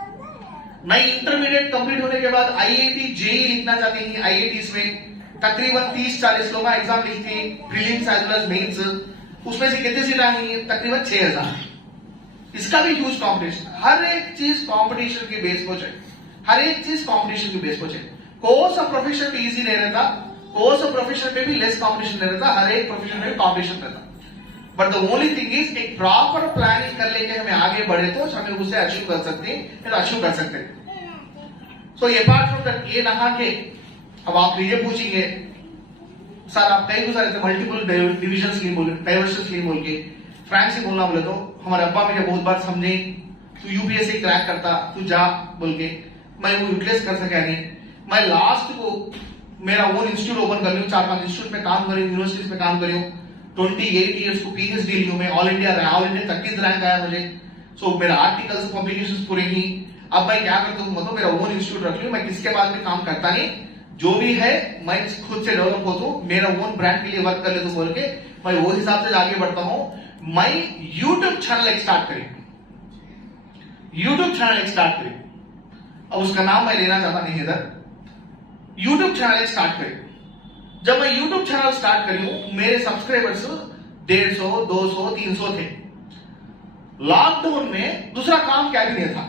मैं इंटरमीडिएट कंप्लीट होने के बाद IIT JEE लिखना चाहती थी, IITs में तकरीबन 30-40 लोग एग्जाम लिखते हैं, prelims as well as mains, उसमें से कितनी सीट आई? तकरीबन 6000। इसका भी ह्यूज कंपटीशन, हर एक चीज कंपटीशन के बेस पर चाहिए, हर एक चीज कंपटीशन के बेस पर चाहिए। कोर्स ऑफ प्रोफेशन भी इजी नहीं रहता, कोर्स ऑफ प्रोफेशन में भी लेस कंपटीशन नहीं रहता, हर एक प्रोफेशन में भी कंपटीशन रहता। But the only thing is एक प्रॉपर प्लानिंग कर लेके हमें आगे बढ़े तो हमें उसे अचीव कर सकते हैं, अचीव कर सकते हैं। सो अपार्ट फ्रॉम दैट, ये नहा के अब आप ये पूछेंगे सर आप कई गुजारे थे मल्टीपल डिविजन स्कीम बोले, डाइवर्शन स्कीम बोल के, फ्रैंक से बोलना बोले तो हमारे अब्बा मुझे बहुत बार समझे, तू UPSC क्रैक करता, तू जा बोल के, मैं वो यूटिलाइज कर सका नहीं। मैं लास्ट को मेरा ओन इंस्टीट्यूट ओपन कर लूँ, 4-5 इंस्टीट्यूट में काम करी, यूनिवर्सिटीज में काम करी, 28 ईयर्स को PhD ली हूं मैं, ऑल इंडिया 30th रैंक आया मुझे। सो मेरा आर्टिकल्स पब्लिकेशंस पूरे ही। अब मैं क्या करता हूँ, मतलब मेरा ओन इंस्टीट्यूट रख लूं, मैं किसके पास में काम करता नहीं, जो भी है मैं खुद से डेवलप होता हूँ, मेरा ओन ब्रांड के लिए वर्क कर ले तो बोल के मैं वो हिसाब से आगे बढ़ता हूँ। मैं यूट्यूब चैनल एक स्टार्ट करी, यूट्यूब चैनल एक स्टार्ट करी, अब उसका नाम मैं लेना चाहता नहीं इधर, यूट्यूब चैनल एक स्टार्ट करी। जब मैं यूट्यूब चैनल स्टार्ट करी हूं, मेरे सब्सक्राइबर्स 150, 200, 300 थे। लॉकडाउन में दूसरा काम क्या भी नहीं था,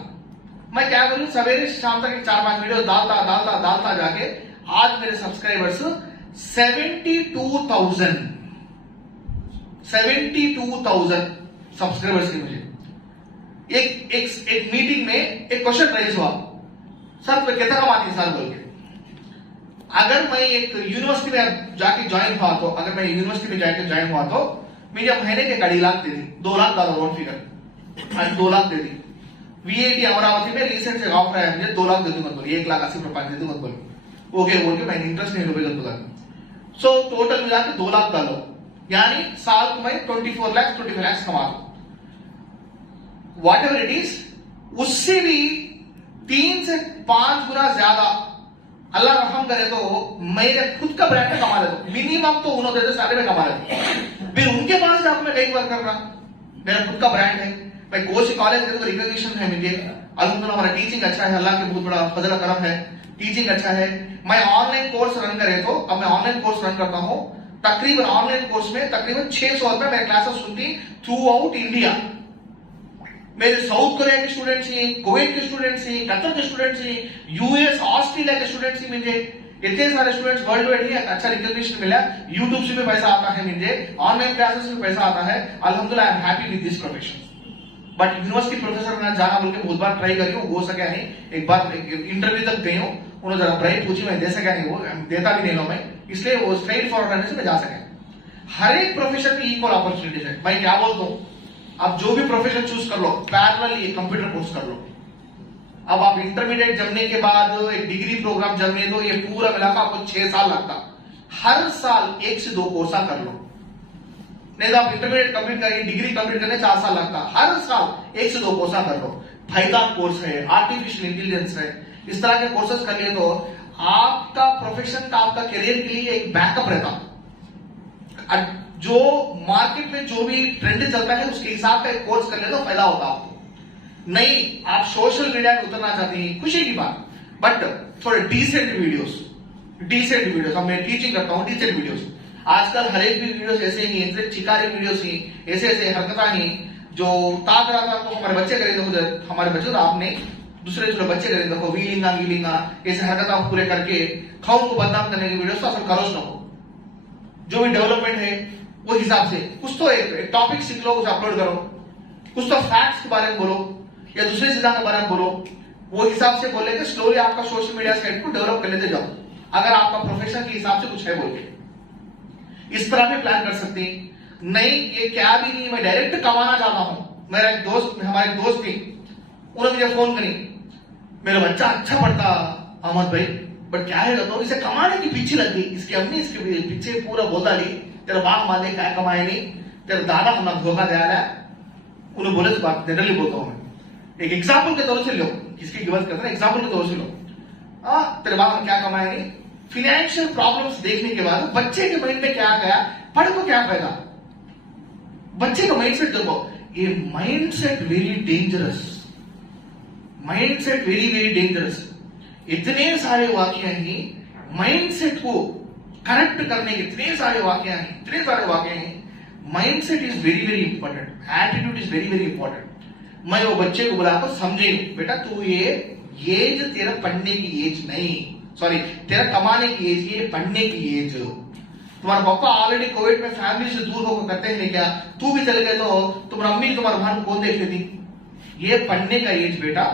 मैं क्या करूं, सवेरे शाम तक 4-5 वीडियो डालता जाके आज मेरे सब्सक्राइबर्स 72,000 सब्सक्राइबर्स की। मुझे एक मीटिंग में एक क्वेश्चन रेज हुआ, सर तो कितना कमाती साल बोल के। अगर मैं एक यूनिवर्सिटी में जाके ज्वाइन हुआ तो, अगर मैं यूनिवर्सिटी में जाके ज्वाइन हुआ तो मुझे महीने के 2.5 लाख दे दी, 2 लाख डाला रोड फिगर, आज 2 लाख दे दी। VIT अमरावती में रिसेंट से ऑफर आया मुझे, 2 लाख दे दूंगा, 1,80,000 दे दूंगा बोल, ओके बोल के मैंने इंटरेस्ट नहीं रुपए। सो टोटल मिला के 2 लाख डालो, यानी साल को मैं 24 लाख कमा दूं, वॉट एवर इट इज। उससे भी 3 से 5 गुना ज्यादा अल्लाह रहम करे तो मेरे खुद का ब्रांड में कमा लेता हूं, मिनिमम तो उन्होंने देते सारे में कमा लेता हूं। फिर उनके पास जाकर मैं कई बार कर रहा, मेरा खुद का ब्रांड है, मैं कोर्स कॉलेज के तो रिकॉग्निशन है मुझे, अल्हम्दुलिल्लाह हमारा टीचिंग अच्छा है, अल्लाह के बहुत बड़ा फजल करम है, टीचिंग अच्छा है। मैं ऑनलाइन कोर्स रन करे तो अब मैं ऑनलाइन कोर्स रन करता हूं, तकरीबन ऑनलाइन कोर्स में तकरीबन 600 रुपए मैं क्लासेस सुनती थ्रू आउट इंडिया। मेरे साउथ कोरिया के स्टूडेंट्स ही, कुवैत के स्टूडेंट्स ही, कतर के स्टूडेंट्स ही, US ऑस्ट्रेलिया के स्टूडेंट्स ही, मुझे इतने सारे स्टूडेंट्स वर्ल्ड वाइड ही अच्छा रिकॉग्निशन मिला। यूट्यूब से भी पैसा आता है मुझे, ऑनलाइन क्लासेस में पैसा आता है, अल्हम्दुलिल्लाह I am happy with this profession. But university professor में जाना बोल के बहुत बार ट्राई करी हूँ, हो सका नहीं। एक बार इंटरव्यू तक गई हूँ, उन्होंने जरा ब्राइट पूछी, मैं दे सका नहीं, वो देता भी नहीं हूं मैं, इसलिए वो स्ट्रेट फॉरवर्ड रहने से मैं जा सका। हर एक प्रोफेशन की इक्वल अपॉर्चुनिटीज है। मैं क्या बोलता हूँ, आप जो भी प्रोफेशन चूज कर लो, पैरेलल ये कंप्यूटर कोर्स कर लो। अब आप इंटरमीडिएट जमने के बाद एक डिग्री प्रोग्राम जमने दो, ये पूरा मिलाकर आपको 6 साल लगता। हर साल 1 से 2 कोर्स कर लो, नहीं तो आप इंटरमीडिएट कंप्लीट करेंगे, डिग्री कंप्लीट करने 4 साल लगता। हर साल 1 से 2 कोर्स कर लो। पाइथन कोर्स है, आर्टिफिशियल इंटेलिजेंस है, इस तरह के कोर्सेज कर लिए तो आपका प्रोफेशन का, आपका करियर के लिए एक बैकअप रहता। जो मार्केट में जो भी ट्रेंड चलता है उसके हिसाब का एक कोर्स कर ले तो फायदा होता आपको। नहीं आप सोशल मीडिया में उतरना चाहते हैं, खुशी की बात, बट थोड़े डिसेंट वीडियोस अब मैं टीचिंग करता हूं, डिसेंट वीडियोस। आजकल हर एक भी वीडियोस ऐसे ही ऐसे चिकारी वीडियोस ही, ऐसे हरकता ही जो ताक रहा था तो हमारे बच्चे करे देखो, हमारे बच्चे तो आपने दूसरे जो बच्चे करे देखो, वीलिंगा ऐसे हरकत आप पूरे करके खाऊं को बदनाम करने की वीडियोस तो असल करोस न हो। जो भी डेवलपमेंट है वो हिसाब से कुछ तो एक टॉपिक सीख लो, उसे अपलोड करो, कुछ तो फैक्ट्स के बारे में बोलो या दूसरे चीजों के बारे में बोलो, वो हिसाब से बोले तो स्लोली आपका सोशल मीडिया साइट को डेवलप कर लेते जाओ। अगर आपका प्रोफेशन के हिसाब से कुछ है बोल के इस तरह भी प्लान कर सकते हैं। नहीं ये क्या भी नहीं, मैं डायरेक्ट कमाना चाहता हूं। मेरा एक दोस्त, हमारे दोस्त थी, उन्होंने मुझे फोन करी, मेरा बच्चा अच्छा पढ़ता अहमद भाई, बट क्या है तो इसे कमाने की पीछे लग गई, इसकी अम्मी इसके पीछे पूरा बोलता रही, तेरा बाप माने क्या कमाए नहीं, तेरे दादा हमने धोखा दिया है, उन्हें बोले तो बात जनरली बोलता हूं मैं, एक एग्जाम्पल के तौर से लो, किसकी गिवत करते हैं एग्जाम्पल के तौर से लो, तेरे बाप ने क्या कमाएंगे, फिनेंशियल प्रॉब्लम्स देखने के बाद बच्चे के माइंड में क्या गया, पढ़ को क्या फायदा, बच्चे का माइंडसेट देखो, ये mindset very dangerous, mindset very very dangerous. इतने सारे वाक्य हैं, माइंडसेट को करेक्ट करने के इतने सारे वाक्य हैं, इतने सारे वाक्य हैं। Mindset is very very important, attitude is very very important. मैं वो बच्चे को बुलाकर समझे, बेटा तू ये एज तेरा पढ़ने की एज नहीं, सॉरी तेरा कमाने की एज, ये पढ़ने की एज। तुम्हारा पापा ऑलरेडी कोविड में फैमिली से दूर होकर करते हैं क्या, तू भी चले गए तो तुम्हारा अम्मी तुम्हारा बहन कौन देख लेती, ये पढ़ने का एज बेटा।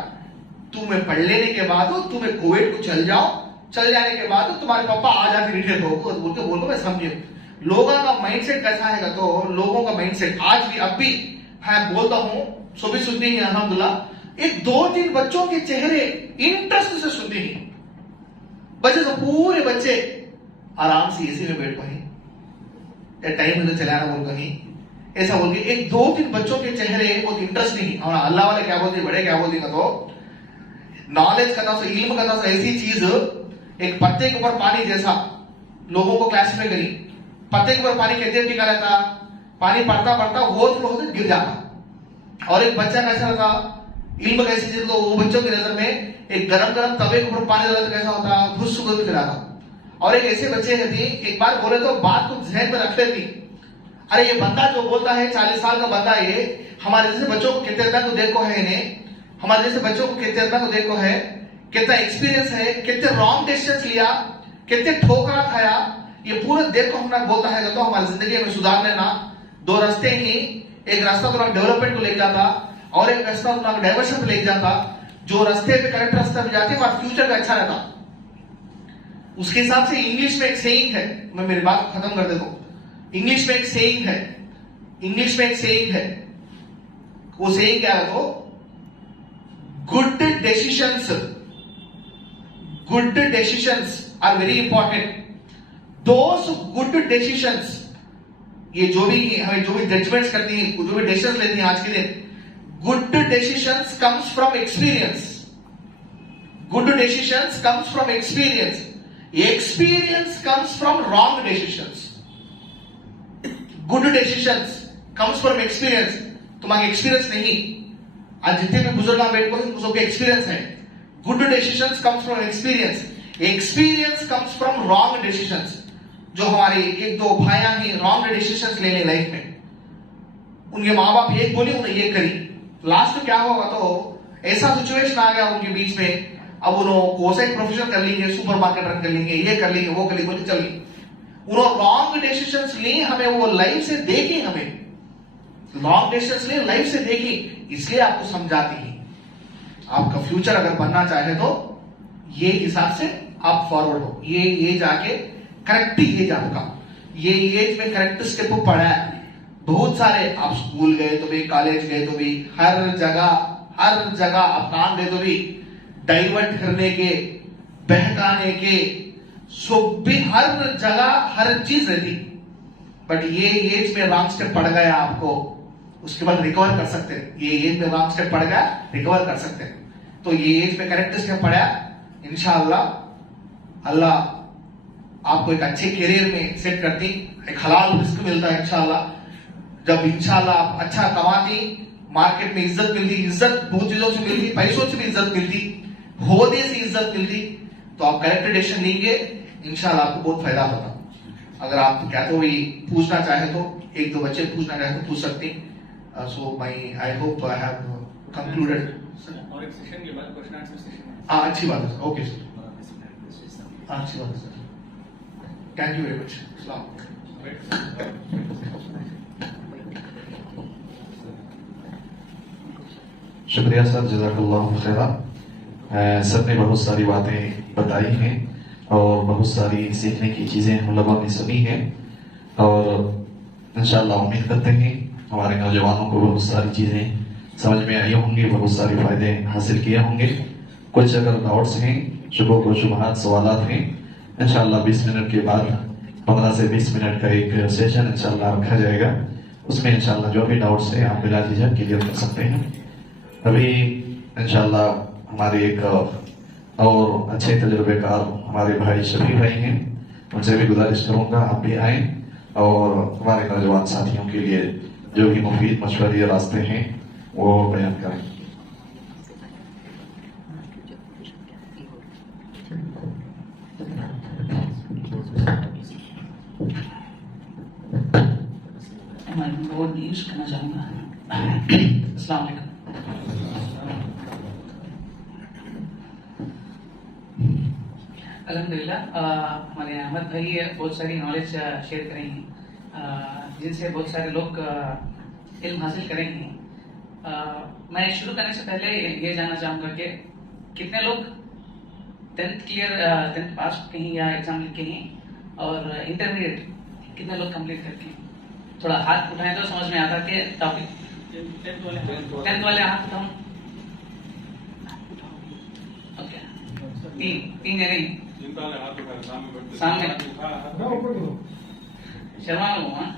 तुम्हें पढ़ लेने के बाद तुम्हें कोविड को चल जाओ, चल जाने के बाद तुम्हारे पापा आ जाते रिटायर हो बोल को मैं समझे। लोगों का माइंडसेट कैसा है, तो लोगों का माइंडसेट आज भी अब भी है, बोलता हूं सुबह सुनती है अल्हम्दुलिल्लाह, एक 2-3 बच्चों के चेहरे इंटरेस्ट से सुनती है, बच्चे तो पूरे बच्चे आराम से एसी में बैठ पाए, टाइम में चलाना बोल कहीं ऐसा बोल के, एक 2-3 बच्चों के चेहरे बहुत इंटरेस्ट नहीं। और अल्लाह वाले क्या बोलते, बड़े क्या बोलते, तो नॉलेज का था, इल्म का था, ऐसी चीज एक पत्ते के ऊपर पानी जैसा लोगों को क्लासिफाई करी, पत्ते के ऊपर पानी कैसे टिका रहता, पानी पड़ता पड़ता ओवरफ्लो होकर गिर जाता। और एक बच्चा कैसा रहता, इल्म कैसी चीज, तो वो बच्चों की नजर में एक गरम गरम तवे के ऊपर पानी डाला तो कैसा होता, घुस सुगल चलाता। और एक ऐसे बच्चे रहती, एक बार बोले तो बात को जहन में रख लेती, अरे ये बंदा जो बोलता है 40 साल का बंदा, ये हमारे जैसे बच्चों को कितने को देखो है इन्हें, हमारे जैसे बच्चों को कितने को देखो है, कितना एक्सपीरियंस है, कितने रॉन्ग डिसीजन लिया, कितने ठोकरा खाया, ये पूरे देखो हमने बोलता है तो हमारी जिंदगी में सुधार लेना। 2 रास्ते ही, एक रास्ता तुम्हारा डेवलपमेंट को ले जाता और एक रास्ता तुम्हारा डाइवर्शन पे ले जाता। जो रास्ते पे करेक्ट रास्ते में जाते वहां फ्यूचर का अच्छा रहता। उसके हिसाब से इंग्लिश में एक सेइंग है, मैं मेरी बात खत्म कर देता हूं। इंग्लिश में एक सेइंग है, इंग्लिश में एक सेइंग है, वो सेइंग क्या है, तो good decisions are very important. Those good decisions, ये जो भी हमें जो भी जजमेंट्स करती है, जो भी डिसीजंस लेती है आज के दिन, good decisions comes from experience, good decisions comes from experience, experience comes from wrong decisions. Good decisions comes from experience, तुम्हारा एक्सपीरियंस नहीं, आज जितने भी बुजुर्ग बैठे हैं सबके एक्सपीरियंस है। Good decisions comes from experience, experience comes from wrong decisions. जो हमारे 1-2 भाइयां ही रॉन्ग डिसीजंस ले ले लाइफ में, उनके माँ बाप एक बोली उन्हें ये करी, लास्ट में क्या होगा, तो ऐसा सिचुएशन आ गया उनके बीच में, अब उन्होंने कोई एक प्रोफेशन कर लेंगे, सुपरमार्केट रन कर लेंगे, ये कर लेंगे, वो कर लेंगे, चल लेंगे, उन्होंने रॉन्ग डिसीजंस लिए, हमें वो लाइफ से देखी, हमें रॉन्ग डिसीजंस लिए लाइफ से देखी, इसलिए आपको समझाती है। आपका फ्यूचर अगर बनना चाहे तो ये हिसाब से आप फॉरवर्ड हो, ये जाके करेक्ट एज आपका, ये एज में करेक्ट स्टेप पढ़ा है। बहुत सारे आप स्कूल गए तो भी, कॉलेज गए तो भी, हर जगह आप काम गए तो भी, डाइवर्ट करने के, बहकाने के, सब भी हर जगह हर चीज रहती। बट ये एज में रॉन्ग स्टेप पड़ गया आपको, उसके बाद रिकवर कर सकते हैं। ये एज में रॉन्ग स्टेप पड़ गया, रिकवर कर सकते हैं। तो ये एज में करेक्ट स्टेप पड़ा, इंशाअल्लाह अल्लाह आपको एक अच्छे करियर में सेट करती, एक हलाल रिस्क मिलता है इंशाअल्लाह। जब इंशाअल्लाह आप अच्छा कमाती, मार्केट में इज्जत मिलती, इज्जत बहुत चीजों से मिलती, पैसों से भी इज्जत मिलती, होदे से इज्जत मिलती, तो आप करेक्ट डिसीजन लेंगे, इंशाअल्लाह आपको बहुत फायदा होगा। अगर आप क्या तो भी पूछना चाहे तो, 1-2 बच्चे पूछना चाहे तो पूछ सकती। So I hope I have concluded. और एक सेशन के बाद क्वेश्चन आंसर सेशन। हाँ, अच्छी बात है सर, ओके सर, अच्छी बात है sir, thank you very much. शुक्रिया सर, जज़ाकल्लाहु खैरा। सर ने बहुत सारी बातें बताई हैं और बहुत सारी सीखने की चीजें हम लोगों ने सुनी हैं, और इंशाअल्लाह उम्मीद करते हैं हमारे नौजवानों को बहुत सारी चीजें समझ में आई होंगी, बहुत सारे फायदे हासिल किए होंगे। कुछ अगर डाउट्स हैं, शुबह को शुबहात सवालात हैं, इंशाअल्लाह 20 मिनट के बाद 15 से 20 मिनट का एक सेशन इंशाअल्लाह रखा जाएगा, उसमें इंशाल्लाह जो भी डाउट्स है आप बिला झिझक क्लियर कर सकते हैं। अभी इंशाल्लाह हमारे एक और अच्छे तजुर्बेकार हमारे भाई शफी भाई हैं, उनसे भी गुजारिश करूंगा आप भी आए और हमारे नौजवान साथियों के लिए जो भी मुफीद मशवरे रास्ते हैं वो बयान करें। मैं वो न्यूज करना चाहूँगा। अस्सलाम वालेकुम। अल्हम्दुलिल्लाह हमारे अहमद भाई बहुत सारी नॉलेज शेयर करेंगे जिनसे बहुत सारे लोग इल्म हासिल करेंगे। मैं शुरू करने से पहले ये जानना चाहूँगा कि कितने लोग 10th पास कहीं या एग्जाम लिख के हैं और इंटरमीडिएट कितने लोग कंप्लीट करके हैं? थोड़ा हाथ उठाएं तो समझ में आता कि टॉपिक 10th वाले हाथ उठाओ। ओके, तीन जने सामने शर्मा लोग, हाँ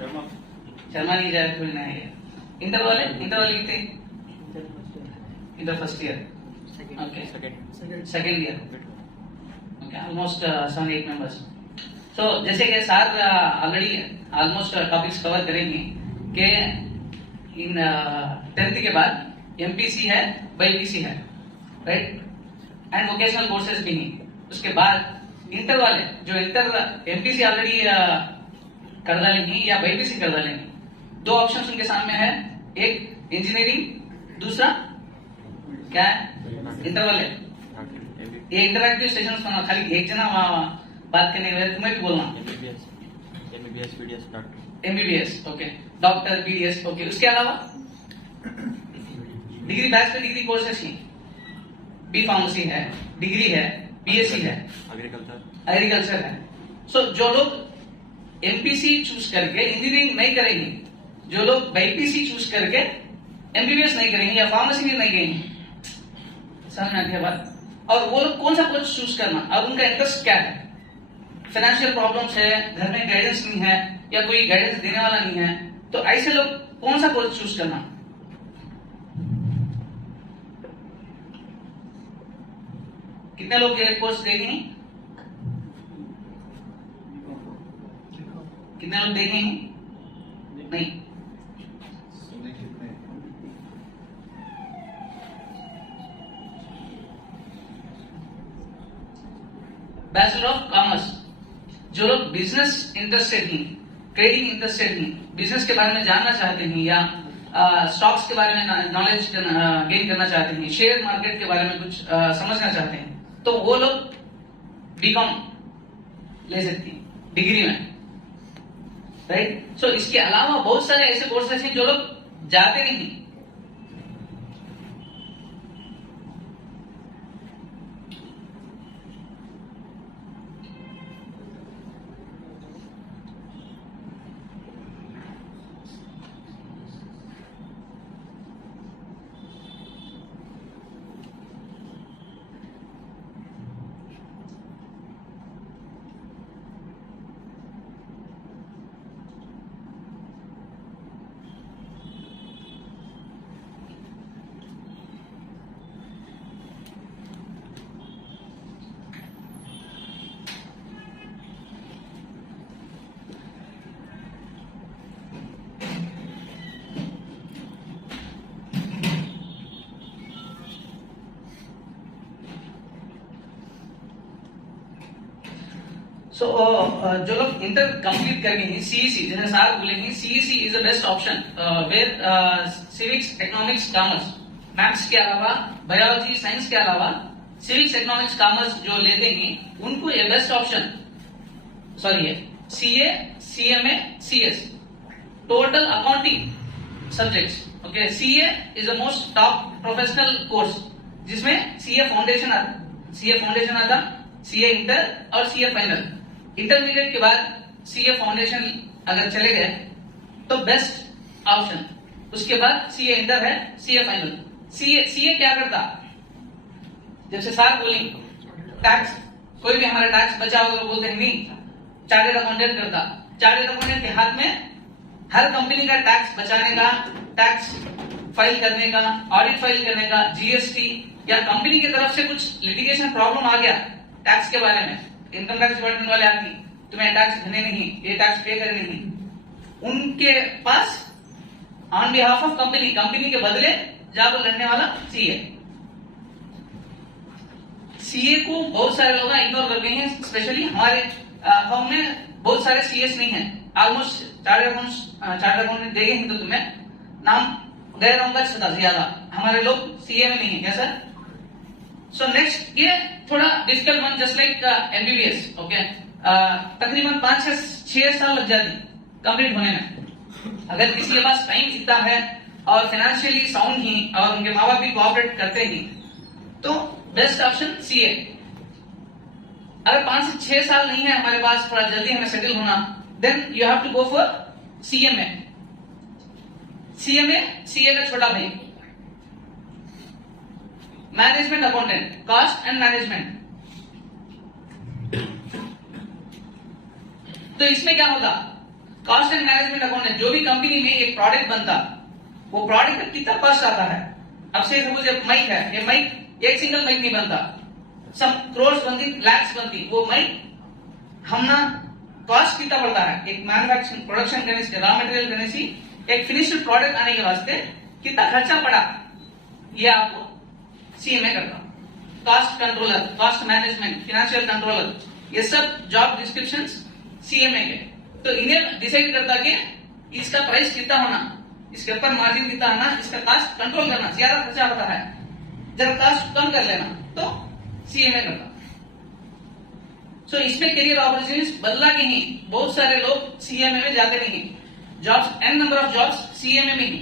शर्मा नहीं जाए कोई ना है। इंटर वाले कितने? Inter first year, okay second year, okay almost 7-8 members. तो जैसे कि sir already almost topics cover करेंगे कि इन 10th के बाद एमपीसी है, बाईपीसी है, राइट, एंड वोकेशनल कोर्सेज भी हैं। उसके बाद इंटर वाले जो इंटर एमपीसी ऑलरेडी कर डालेंगे या बाईपीसी कर डालेंगे, दो ऑप्शन उनके सामने है, एक इंजीनियरिंग, दूसरा क्या है इंटर वाले ये इंटरैक्टिव सेशंस करना। खाली एक जना बात करने के तुम्हें भी बोलना MBBS, okay, doctor, BDS, okay. उसके अलावा डिग्री बैचलर डिग्री कोर्सेस ही, बी फार्मेसी है, डिग्री है, बीएससी है, एग्रीकल्चर है। सो जो लोग एमपीसी चूज करके इंजीनियरिंग नहीं करेंगे, जो लोग बाईपीसी चूज करके एमबीबीएस नहीं करेंगे या फार्मेसी में नहीं करेंगे, समझ में आती है बात? और वो लोग कौन सा कोर्स चूज करना और उनका इंटरेस्ट क्या है? फाइनेंशियल प्रॉब्लम्स है, घर में गाइडेंस नहीं है या कोई गाइडेंस देने वाला नहीं है, तो ऐसे लोग कौन सा कोर्स चूज करना? कितने लोग ये कोर्स देखेंगे? कितने लोग देखेंगे? नहीं। बैचलर ऑफ कॉमर्स, जो लोग बिजनेस इंटरेस्टेड हैं, ट्रेडिंग इंटरेस्टेड हैं, बिजनेस के बारे में जानना चाहते हैं या स्टॉक्स के बारे में नॉलेज गेन करना चाहते हैं, शेयर मार्केट के बारे में कुछ समझना चाहते हैं, तो वो लोग बीकॉम ले सकती हैं डिग्री में, राइट। सो इसके अलावा बहुत सारे ऐसे कोर्सेज हैं जो लोग जाते नहीं। सो जो लोग इंटर कंप्लीट करेंगे सीईसी, जैसे सार बोलेंगे CEC is the best option where civics, economics, commerce, maths के अलावा बायोलॉजी, साइंस के अलावा सिविक्स, इकोनॉमिक्स, कॉमर्स जो लेते हैं उनको ये बेस्ट ऑप्शन, सॉरी है CA, CMA, CS, total accounting subjects, okay. CA is the most top professional course जिसमें सीए फाउंडेशन आता, सीए इंटर और सीए फाइनल। इंटरमीडिएट के बाद सीए फाउंडेशन अगर चले गए तो बेस्ट ऑप्शन, उसके बाद सीए इंटर है, सीए फाइनल। सीए क्या करता? जैसे सार बोली टैक्स, कोई भी हमारा टैक्स बचा होगा तो बोलते हैं नहीं, चार्टर्ड अकाउंटेंट करता। चार्टर्ड अकाउंटेंट के हाथ में हर कंपनी का टैक्स बचाने का, टैक्स फाइल करने का, ऑडिट फाइल करने का, जीएसटी, या कंपनी की तरफ से कुछ लिटिगेशन प्रॉब्लम आ गया टैक्स के बारे में, इनकम टैक्स डिपार्टमेंट वाले आदमी तुम्हें टैक्स भरने नहीं, ये टैक्स पे करने नहीं, उनके pass on behalf of company, company के बदले जाकर लड़ने वाला सीए। सीए को बहुत सारे लोग इग्नोर कर गए हैं, स्पेशली हमारे फॉर्म में बहुत सारे सीएस नहीं है, ऑलमोस्ट चार्टर अकाउंटेंट देंगे ही तो तुम्हें नाम गए रहूंगा ज्यादा, हमारे लोग सीए में नहीं है क्या सर? सो नेक्स्ट ये थोड़ा difficult one, just like MBBS, okay, तकरीबन 5 से 6 साल लग जाती कंप्लीट होने में। अगर किसी के पास टाइम इतना है और फाइनेंशियली साउंड ही और उनके माँ बाप भी कोऑपरेट करते ही, तो बेस्ट ऑप्शन सीए। अगर 5 से 6 साल नहीं है हमारे पास, थोड़ा जल्दी हमें सेटल होना, then you have to go for CMA. CMA CA का छोटा भाई, management accountant, cost and management. तो इसमें क्या होता, कॉस्ट एंड मैनेजमेंट अकाउंटेंट, जो भी कंपनी में एक प्रोडक्ट बनता, वो प्रोडक्ट का कितना कॉस्ट आता है। अब से सपोज माइक है, ये माइक एक सिंगल माइक नहीं बनता, सब क्रोर्स बनती, लैक्स बनती, वो माइक हमना कॉस्ट कितना पड़ता है, एक मैन्युफैक्चरिंग प्रोडक्शन करने से, रॉ मटेरियल करने से एक फिनिश्ड प्रोडक्ट आने के वास्ते कितना खर्चा पड़ा, ये आपको सीएमए करता। Cost controller, cost management, financial controller, ये सब जॉब डिस्क्रिप्शंस सीएमए के। तो इन्हें डिसाइड करता कि इसका प्राइस कितना होना, इसके ऊपर मार्जिन कितना होना, इसका कॉस्ट कंट्रोल करना, ज्यादा खर्चा होता है जरा कॉस्ट कम कर लेना, तो सीएमए करता। सो इसमें करियर अपॉर्चुनिटीज बदला के ही बहुत सारे लोग सीएमए में जाते नहीं, jobs an number of jobs CMA में ही,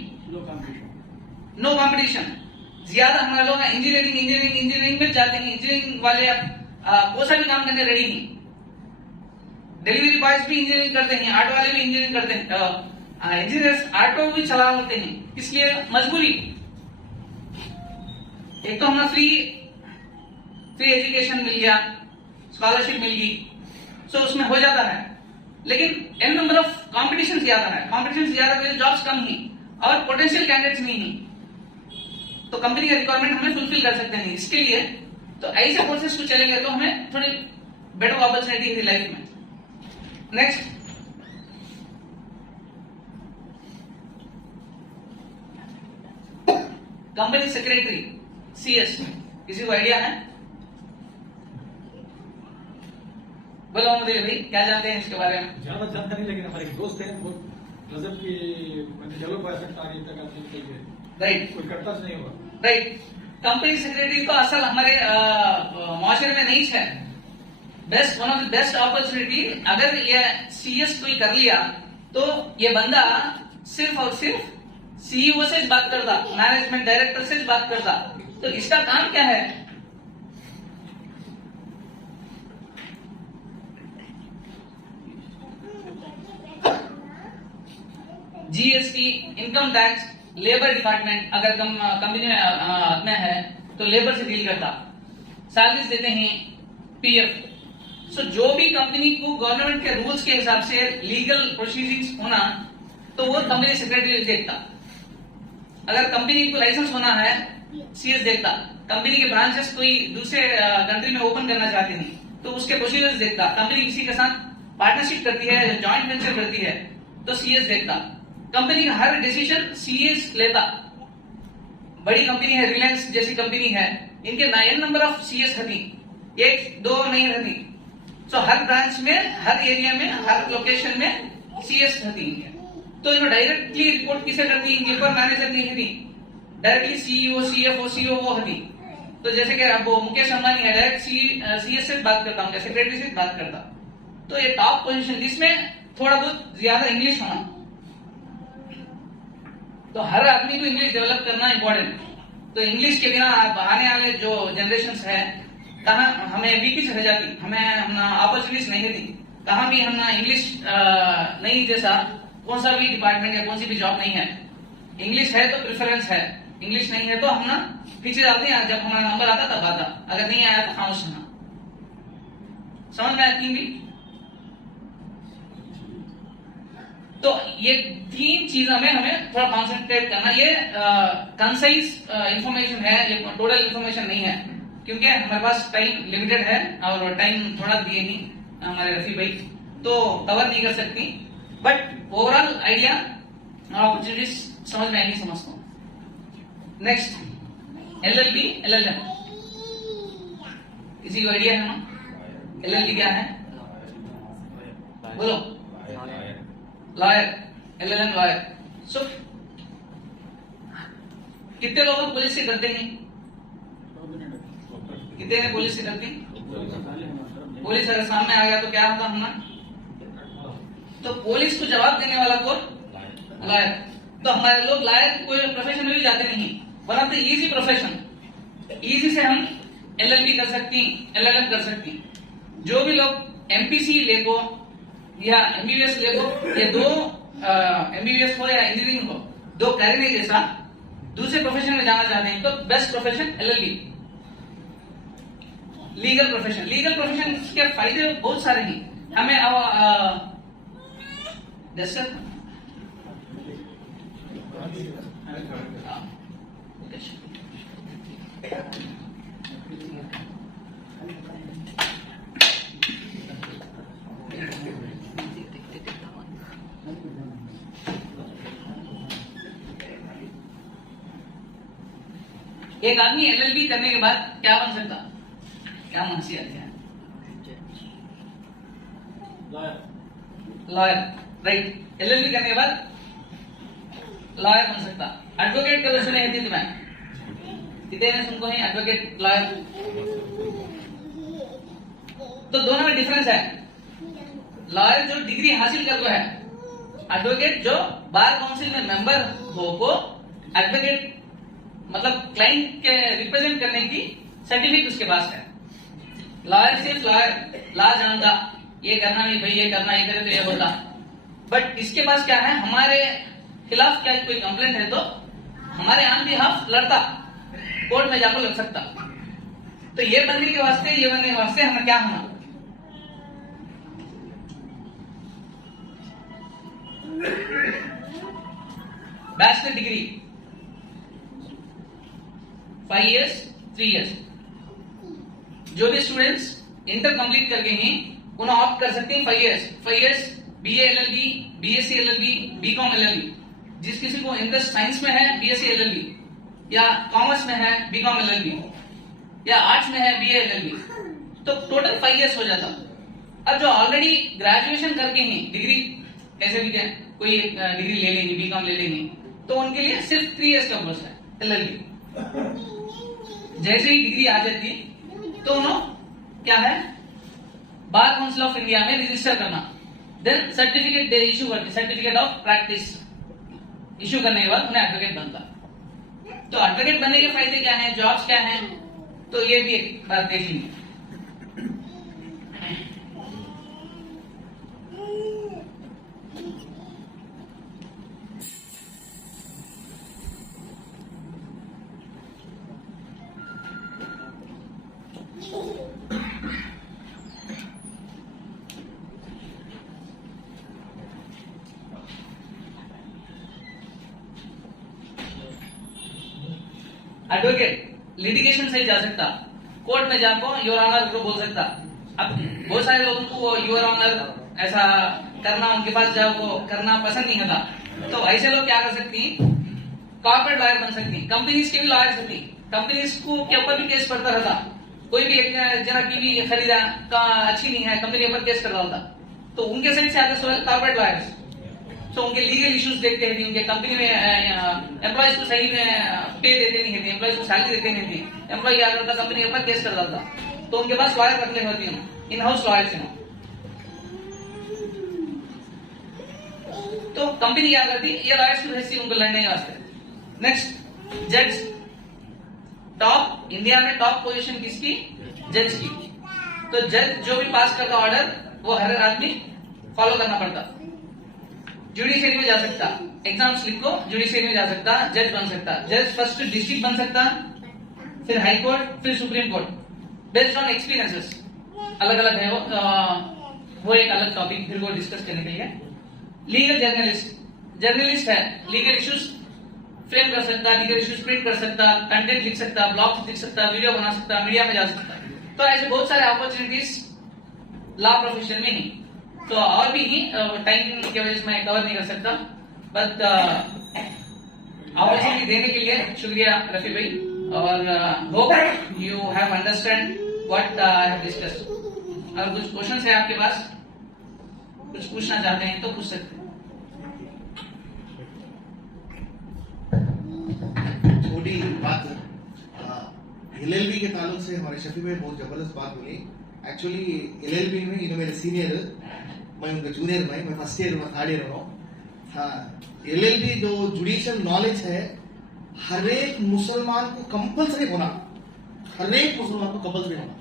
नो कंपटीशन। ज्यादा हमारे लोग इंजीनियरिंग में जाते हैं, इंजीनियरिंग वाले कोई सा भी काम करने रेडी नहीं, डिलीवरी बॉयज भी इंजीनियरिंग करते हैं, ऑटो वाले भी इंजीनियरिंग करते हैं, इंजीनियर्स ऑटो भी चला लेते हैं, इसलिए मजबूरी। एक तो हमें फ्री एजुकेशन मिल गया, स्कॉलरशिप मिल गई, सो उसमें हो जाता है, लेकिन एन नंबर ऑफ कंपटीशन ज्यादा है, कंपटीशन ज्यादा, जॉब्स कम ही और पोटेंशियल कैंडिडेट्स नहीं ही, तो कंपनी का रिक्वायरमेंट हमें फुलफिल कर सकते नहीं। इसके लिए तो ऐसे कोर्सेज को चलेंगे तो हमें थोड़ी बेटर अपॉर्चुनिटी है लाइफ में। नेक्स्ट, कंपनी सेक्रेटरी, सीएस, किसी को आइडिया है? बोलो मोदी भाई, क्या जानते हैं इसके बारे में? ज्यादा जानता नहीं, लेकिन हमारे एक दोस्त है बहुत गजब की, मैंने डेवलप हो सकता है तक आपने चाहिए, राइट, कोई करता नहीं होगा, राइट। कंपनी सेक्रेटरी तो असल हमारे मुआशरे में नहीं है, best, one of the best opportunity. अगर ये सीएस कोई कर लिया तो ये बंदा सिर्फ और सिर्फ सीईओ से बात करता, मैनेजमेंट डायरेक्टर से बात करता, तो इसका काम क्या है? GST, income tax, labour department, अगर कंपनी में है तो लेबर से डील करता, सैलरीज देते हैं, पीएफ। सो जो भी कंपनी को गवर्नमेंट के रूल्स के हिसाब से लीगल प्रोसीडिंग्स होना, तो वो कंपनी सेक्रेटरी देखता। अगर कंपनी को लाइसेंस होना है, सीएस देखता। कंपनी के ब्रांचेस कोई दूसरे कंट्री में ओपन करना चाहते नहीं, तो उसके प्रोसीजर्स देखता। कंपनी किसी के साथ पार्टनरशिप करती है, जॉइंट वेंचर करती है, तो सीएस देखता। कंपनी का हर डिसीजन सीएस लेता। बड़ी कंपनी है, रिलायंस जैसी कंपनी है, इनके 9 नंबर ऑफ सीएस रहती, 1-2 नहीं रहती। सो हर ब्रांच में, हर एरिया में, हर लोकेशन में सीएस रहती है। तो इन्होंने डायरेक्टली रिपोर्ट किसे करती है? इनके ऊपर मैनेजर नहीं रहती, डायरेक्टली सीईओ, सीएफओ, सीओ वो रहती। तो जैसे कि अब वो मुकेश अंबानी है, डायरेक्ट सीएस से बात करता हूँ, सेक्रेटरी से बात करता। तो ये टॉप पोजीशन, जिसमें थोड़ा बहुत ज्यादा इंग्लिश होना, तो हर आदमी को इंग्लिश डेवलप करना इंपॉर्टेंट। तो इंग्लिश के बिना आने वाले जो जनरेशन है, कहाँ हमें वीक रह जाती, हमें अपॉर्चुनिटीज नहीं देती। कहाँ भी हम इंग्लिश नहीं, जैसा कौन सा भी डिपार्टमेंट या कौन सी भी जॉब नहीं है, इंग्लिश है तो प्रेफरेंस है, इंग्लिश नहीं है तो हम पीछे जाते हैं। जब हमारा नंबर आता तब आता, अगर नहीं आया तो खामोश रहना। समझ में आती भी? तो ये 3 चीजों में हमें थोड़ा कॉन्सेंट्रेट करना। ये कंसाइज इंफॉर्मेशन है, ये टोटल इंफॉर्मेशन नहीं है, क्योंकि हमारे पास टाइम लिमिटेड है और टाइम थोड़ा दिए नहीं हमारे रफी भाई, तो कवर नहीं कर सकती। बट ओवरऑल आइडिया और अपॉर्चुनिटीज समझ में आएगी, समझता हूँ। नेक्स्ट LLB LLM, किसी को आइडिया है ना? LLB क्या है? बोलो। Lawyer, LLM lawyer. सो कितने लोग पुलिस से डरते हैं? कितने ने पुलिस से डरती? पुलिस अगर सामने आ गया तो क्या होता हमारा? तो पुलिस को जवाब देने वाला कौन? लॉयर। तो हमारे लोग लॉयर कोई प्रोफेशन में भी जाते नहीं, one of the easy profession. Easy से हम LLB कर सकती, LLM कर सकती। जो भी लोग MPC लेको या MBBS लेको, ये 2 MBBS हो या इंजीनियरिंग हो, 2 करने जैसा दूसरे प्रोफेशन में जाना चाहते हैं तो best profession LLB। Legal profession, legal profession के फायदे बहुत सारे हैं हमें। अब एक आदमी LLB करने के बाद क्या बन सकता? क्या हंसी आती है? Lawyer, right. LLB करने के बाद लॉयर बन सकता। एडवोकेट कभी सुने हैं तुम्हें? कितने ने सुनको नहीं एडवोकेट लॉयर? तो दोनों में डिफरेंस है। लॉयर जो डिग्री हासिल कर लो है, एडवोकेट जो बार काउंसिल में मेंबर हो को एडवोकेट मतलब क्लाइंट के रिप्रेजेंट करने की सर्टिफिकेट उसके पास है। लॉयर सिर्फ लॉयर, लॉ जानता, ये करना नहीं भाई, ये करना, ये करे तो ये होता। बट इसके पास क्या है, हमारे खिलाफ क्या कोई कंप्लेंट है तो हमारे ऑन बिहाफ लड़ता, कोर्ट में जाकर लड़ सकता। तो ये बनने के वास्ते हमें क्या होना? Bachelor degree 5 years 3 years। जो भी स्टूडेंट्स इंटर कंप्लीट करके हैं उन्हें ऑप्ट कर सकते हैं 5 years BA LLB, BSc LLB, BCom LLB। जिस किसी को इंटरेस्ट साइंस में है BSc LLB, या कॉमर्स में है BCom LLB, या आर्ट्स में है BA LLB, तो टोटल 5 years हो जाता। अब जो ऑलरेडी ग्रेजुएशन करके हैं, डिग्री कैसे भी क्या कोई डिग्री ले लेंगे, BCom ले लेंगे, तो उनके लिए सिर्फ 3 years का कोर्स है LLB। जैसे ही डिग्री आ जाती तो उन्होंने क्या है, बार काउंसिल ऑफ इंडिया में रजिस्टर करना, देन सर्टिफिकेट दे इशू करते, सर्टिफिकेट ऑफ प्रैक्टिस इशू करने के बाद उन्हें एडवोकेट बनता। तो एडवोकेट बनने के फायदे क्या हैं, जॉब्स क्या हैं, तो ये भी एक बात देख लीजिए। एडवोकेट लिटिगेशन से जा सकता, कोर्ट में जाको योर ऑनर को बोल सकता। अब बहुत सारे लोगों को वो योर ऑनर ऐसा करना, उनके पास जाओ वो करना पसंद नहीं होता, तो ऐसे लोग क्या कर सकती हैं, कॉर्पोरेट लॉयर बन सकती, कंपनीज के भी लॉयर सकती। कंपनीज को के ऊपर भी केस पड़ता रहता, कोई भी एक जरा टीवी खरीदा अच्छी नहीं है, कंपनी के ऊपर केस कर डालता, तो उनके साइड से आते सोए कॉर्पोरेट लॉयर्स। तो उनके लीगल इश्यूज देखते हैं, उनके कंपनी में एम्प्लॉयज को सही में पे देते नहीं थे, एम्प्लॉयज को सैलरी देते नहीं थी, एम्प्लॉय क्या करता, कंपनी के ऊपर केस कर डालता, तो उनके पास लॉयर रखने होती हैं, इन हाउस लॉयर्स हैं। तो कंपनी क्या करती, ये लॉयर्स की भेजती उनको लड़ने के वास्ते। नेक्स्ट जज, टॉप इंडिया में टॉप पोजीशन किसकी, जज की। तो जज जो भी पास करता ऑर्डर वो हर आदमी फॉलो करना पड़ता। जुडिशियरी में जा सकता, एग्जाम्स लिखो जुडिशियरी में जा सकता, जज बन सकता। जज फर्स्ट डिस्ट्रिक्ट बन सकता, फिर हाई कोर्ट, फिर supreme court, based on experiences. अलग अलग है वो एक अलग टॉपिक फिर वो डिस्कस करने के लिए। लीगल जर्नलिस्ट है, लीगल इश्यूज फ्रेम कर सकता, लीगल इश्यूज प्रिंट कर सकता, कंटेंट लिख सकता, ब्लॉग लिख सकता, वीडियो बना सकता, मीडिया में जा सकता। तो ऐसे बहुत सारे अपॉर्चुनिटीज लॉ प्रोफेशन में ही। तो और भी टाइम की वजह से मैं कवर नहीं कर सकता, बट अपॉर्चुनिटी देने के लिए शुक्रिया रफी भाई, और hope you have understand what I have discussed. अगर कुछ क्वेश्चन है आपके पास, कुछ पूछना चाहते हैं तो पूछ सकते हैं। छोटी बात, एलएलबी के ताल्लुक से हमारे शफी भाई बहुत जबरदस्त बात बोली। एक्चुअली एलएलबी में इन्होंने मेरे सीनियर, मैं उनका जूनियर, मैं फर्स्ट ईयर में थर्ड ईयर हूँ। हाँ, एलएलबी जो जुडिशियल नॉलेज है, हर एक मुसलमान को कंपलसरी होना, हर एक मुसलमान को कंपलसरी होना।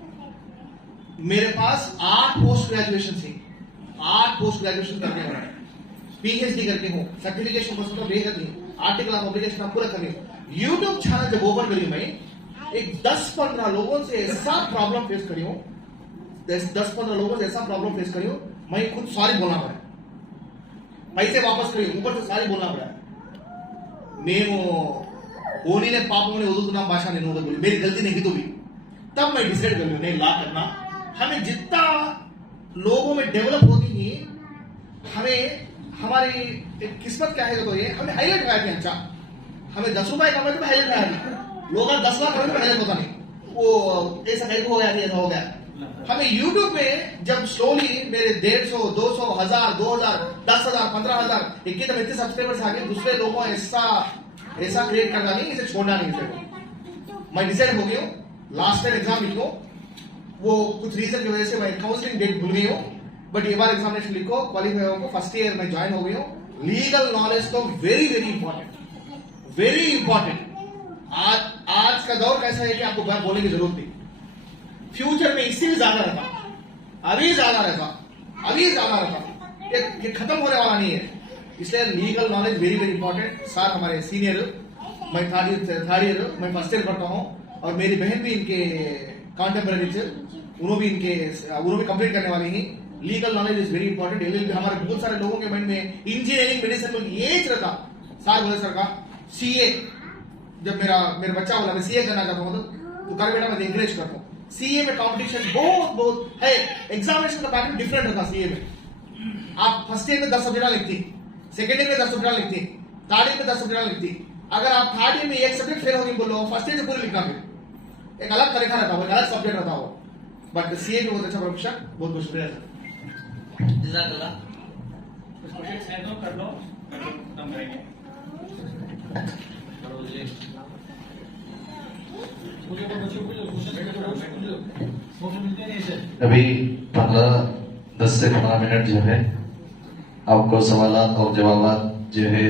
मेरे पास 8 पोस्ट ग्रेजुएशन थी, 8 पोस्ट ग्रेजुएशन करने वाला, पीएचडी करके हूँ, सर्टिफिकेशन बस तो बेहद नहीं, आर्टिकल ऑफ पब्लिकेशन पूरा कर रही हूँ। यूट्यूब चैनल जब ओपन करी मैं, एक 10-15 लोगों से ऐसा प्रॉब्लम फेस करी हूँ, 10-15 लोगों से ऐसा प्रॉब्लम फेस करी हूँ, मैं खुद सॉरी बोलना पड़ा, पैसे वापस करी, ऊपर से सॉरी बोलना पड़ा। నేను ఓనీనే పాపమని వదులుతున్నా భాష నేను बोली मेरी गलती नहीं तो भी, तब मैं डिसाइड कर लूँ नहीं ला करना। हमें जितना लोगों में डेवलप होती ही, हमें हमारी किस्मत क्या है, तो ये हमें हाईलाइट कराते हैं। अच्छा, हमें 10 रुपए कमाते तो हाईलाइट कराते, लोग 10 लाख कमाते तो हाईलाइट होता नहीं, वो ऐसा कहीं हो गया, ऐसा हो गया। हमें YouTube में जब स्लोली मेरे 150, 200, 1000, 2000, 10,000, 15,000 एकदम इतने सब्सक्राइबर्स आ गए, दूसरे लोगों ऐसा क्रिएट करना नहीं, इसे छोड़ना नहीं। इसे मैं डिसाइड हो गई हूँ, लास्ट टाइम एग्जाम लिखो, वो कुछ रीजन की वजह से मैं काउंसलिंग डेट भूल गई हूँ, बट ये बार एग्जामिनेशन लिखो, क्वालिफाई हो, फर्स्ट ईयर में ज्वाइन हो गई हूँ। लीगल नॉलेज तो very very important, very important. आज का दौर कैसा है कि आपको बोलने की जरूरत नहीं, फ्यूचर में इससे भी ज्यादा रहता, अभी ज्यादा रहता, ये खत्म होने वाला नहीं है। इसलिए legal knowledge very very important. Sir हमारे सीनियर, मैं थर्ड ईयर, मैं फर्स्ट ईयर पढ़ता हूँ, और मेरी बहन भी इनके कॉन्टेम्पररी थे, उन्होंने भी कंप्लीट करने वाली ही। Legal knowledge is very important. LLB हमारे बहुत सारे लोगों के माइंड में इंजीनियरिंग मेडिसिन में ये रहता, सर बोले सर का सीए, जब मेरा बच्चा बोला मैं सीए करना चाहता हूँ तो कर बेटा मैं एनकरेज करता हूँ। सीए में कंपटीशन बहुत है, एग्जामिनेशन का पैटर्न डिफरेंट होता। सीए में आप फर्स्ट ईयर में 10 सब्जेक्ट लिखती, सेकेंड ईयर में 10 सब्जेक्ट लिखती, थर्ड ईयर में 10 सब्जेक्ट लिखती। अगर आप थर्ड ईयर में एक सब्जेक्ट फेल होगी बोलो, फर्स्ट ईयर से पूरे लिखना, फिर एक अलग तरीका रहता हो, एक अलग सब्जेक्ट रहता हो। बट सीए भी बहुत अच्छा प्रोफेशन, बहुत बहुत शुक्रिया सर। जज़ाकल्लाह। कुछ क्वेश्चन है तो कर लो, खत्म करेंगे। मुझे तो बच्चों को क्वेश्चन मिलते नहीं सर। अभी 10 से 15 मिनट जो है आपको सवालात और जवाबात जो है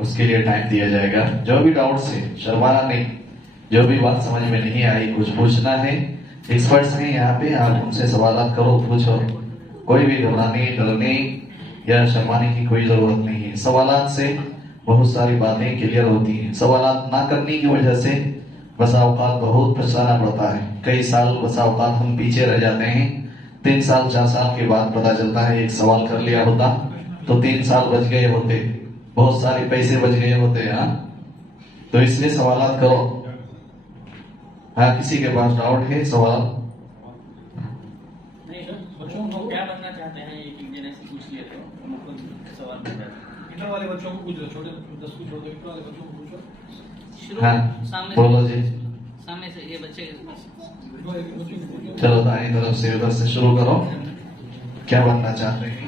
उसके लिए टाइम दिया जाएगा। जो भी डाउट्स है, शर्माना नहीं, जो भी बात समझ में नहीं आई, कुछ पूछना है, एक्सपर्ट्स हैं यहाँ पे, आप उनसे सवालात करो, पूछो। कोई भी घबराने, डरने या शर्माने की कोई जरूरत नहीं है। सवालात से बहुत सारी बातें क्लियर होती हैं। सवालात ना करने की वजह से बसा औकात बहुत पछताना पड़ता है। कई साल बसा औकात हम पीछे रह जाते हैं। 3 साल 4 साल के बाद पता चलता है एक सवाल कर लिया होता तो 3 साल बच गए होते, बहुत सारे पैसे बच गए होते। हाँ, तो इसलिए सवालात करो। हाँ, किसी के पास डाउट है, सवाल? नहीं सर, बच्चों को क्या बनना चाहते हैं एक जने से पूछ लिए थे, उनको सवाल पूछ रहे थे। इंटर वाले बच्चों को पूछ लो, छोटे 10 को छोड़ दो, इंटर वाले बच्चों को पूछो। शुरू हाँ, सामने बोलो जी। सामने से ये बच्चे के पास। बच्चों को पूछो। चलो दाएं तरफ से, उधर से शुरू करो। क्या बनना चाहते हैं?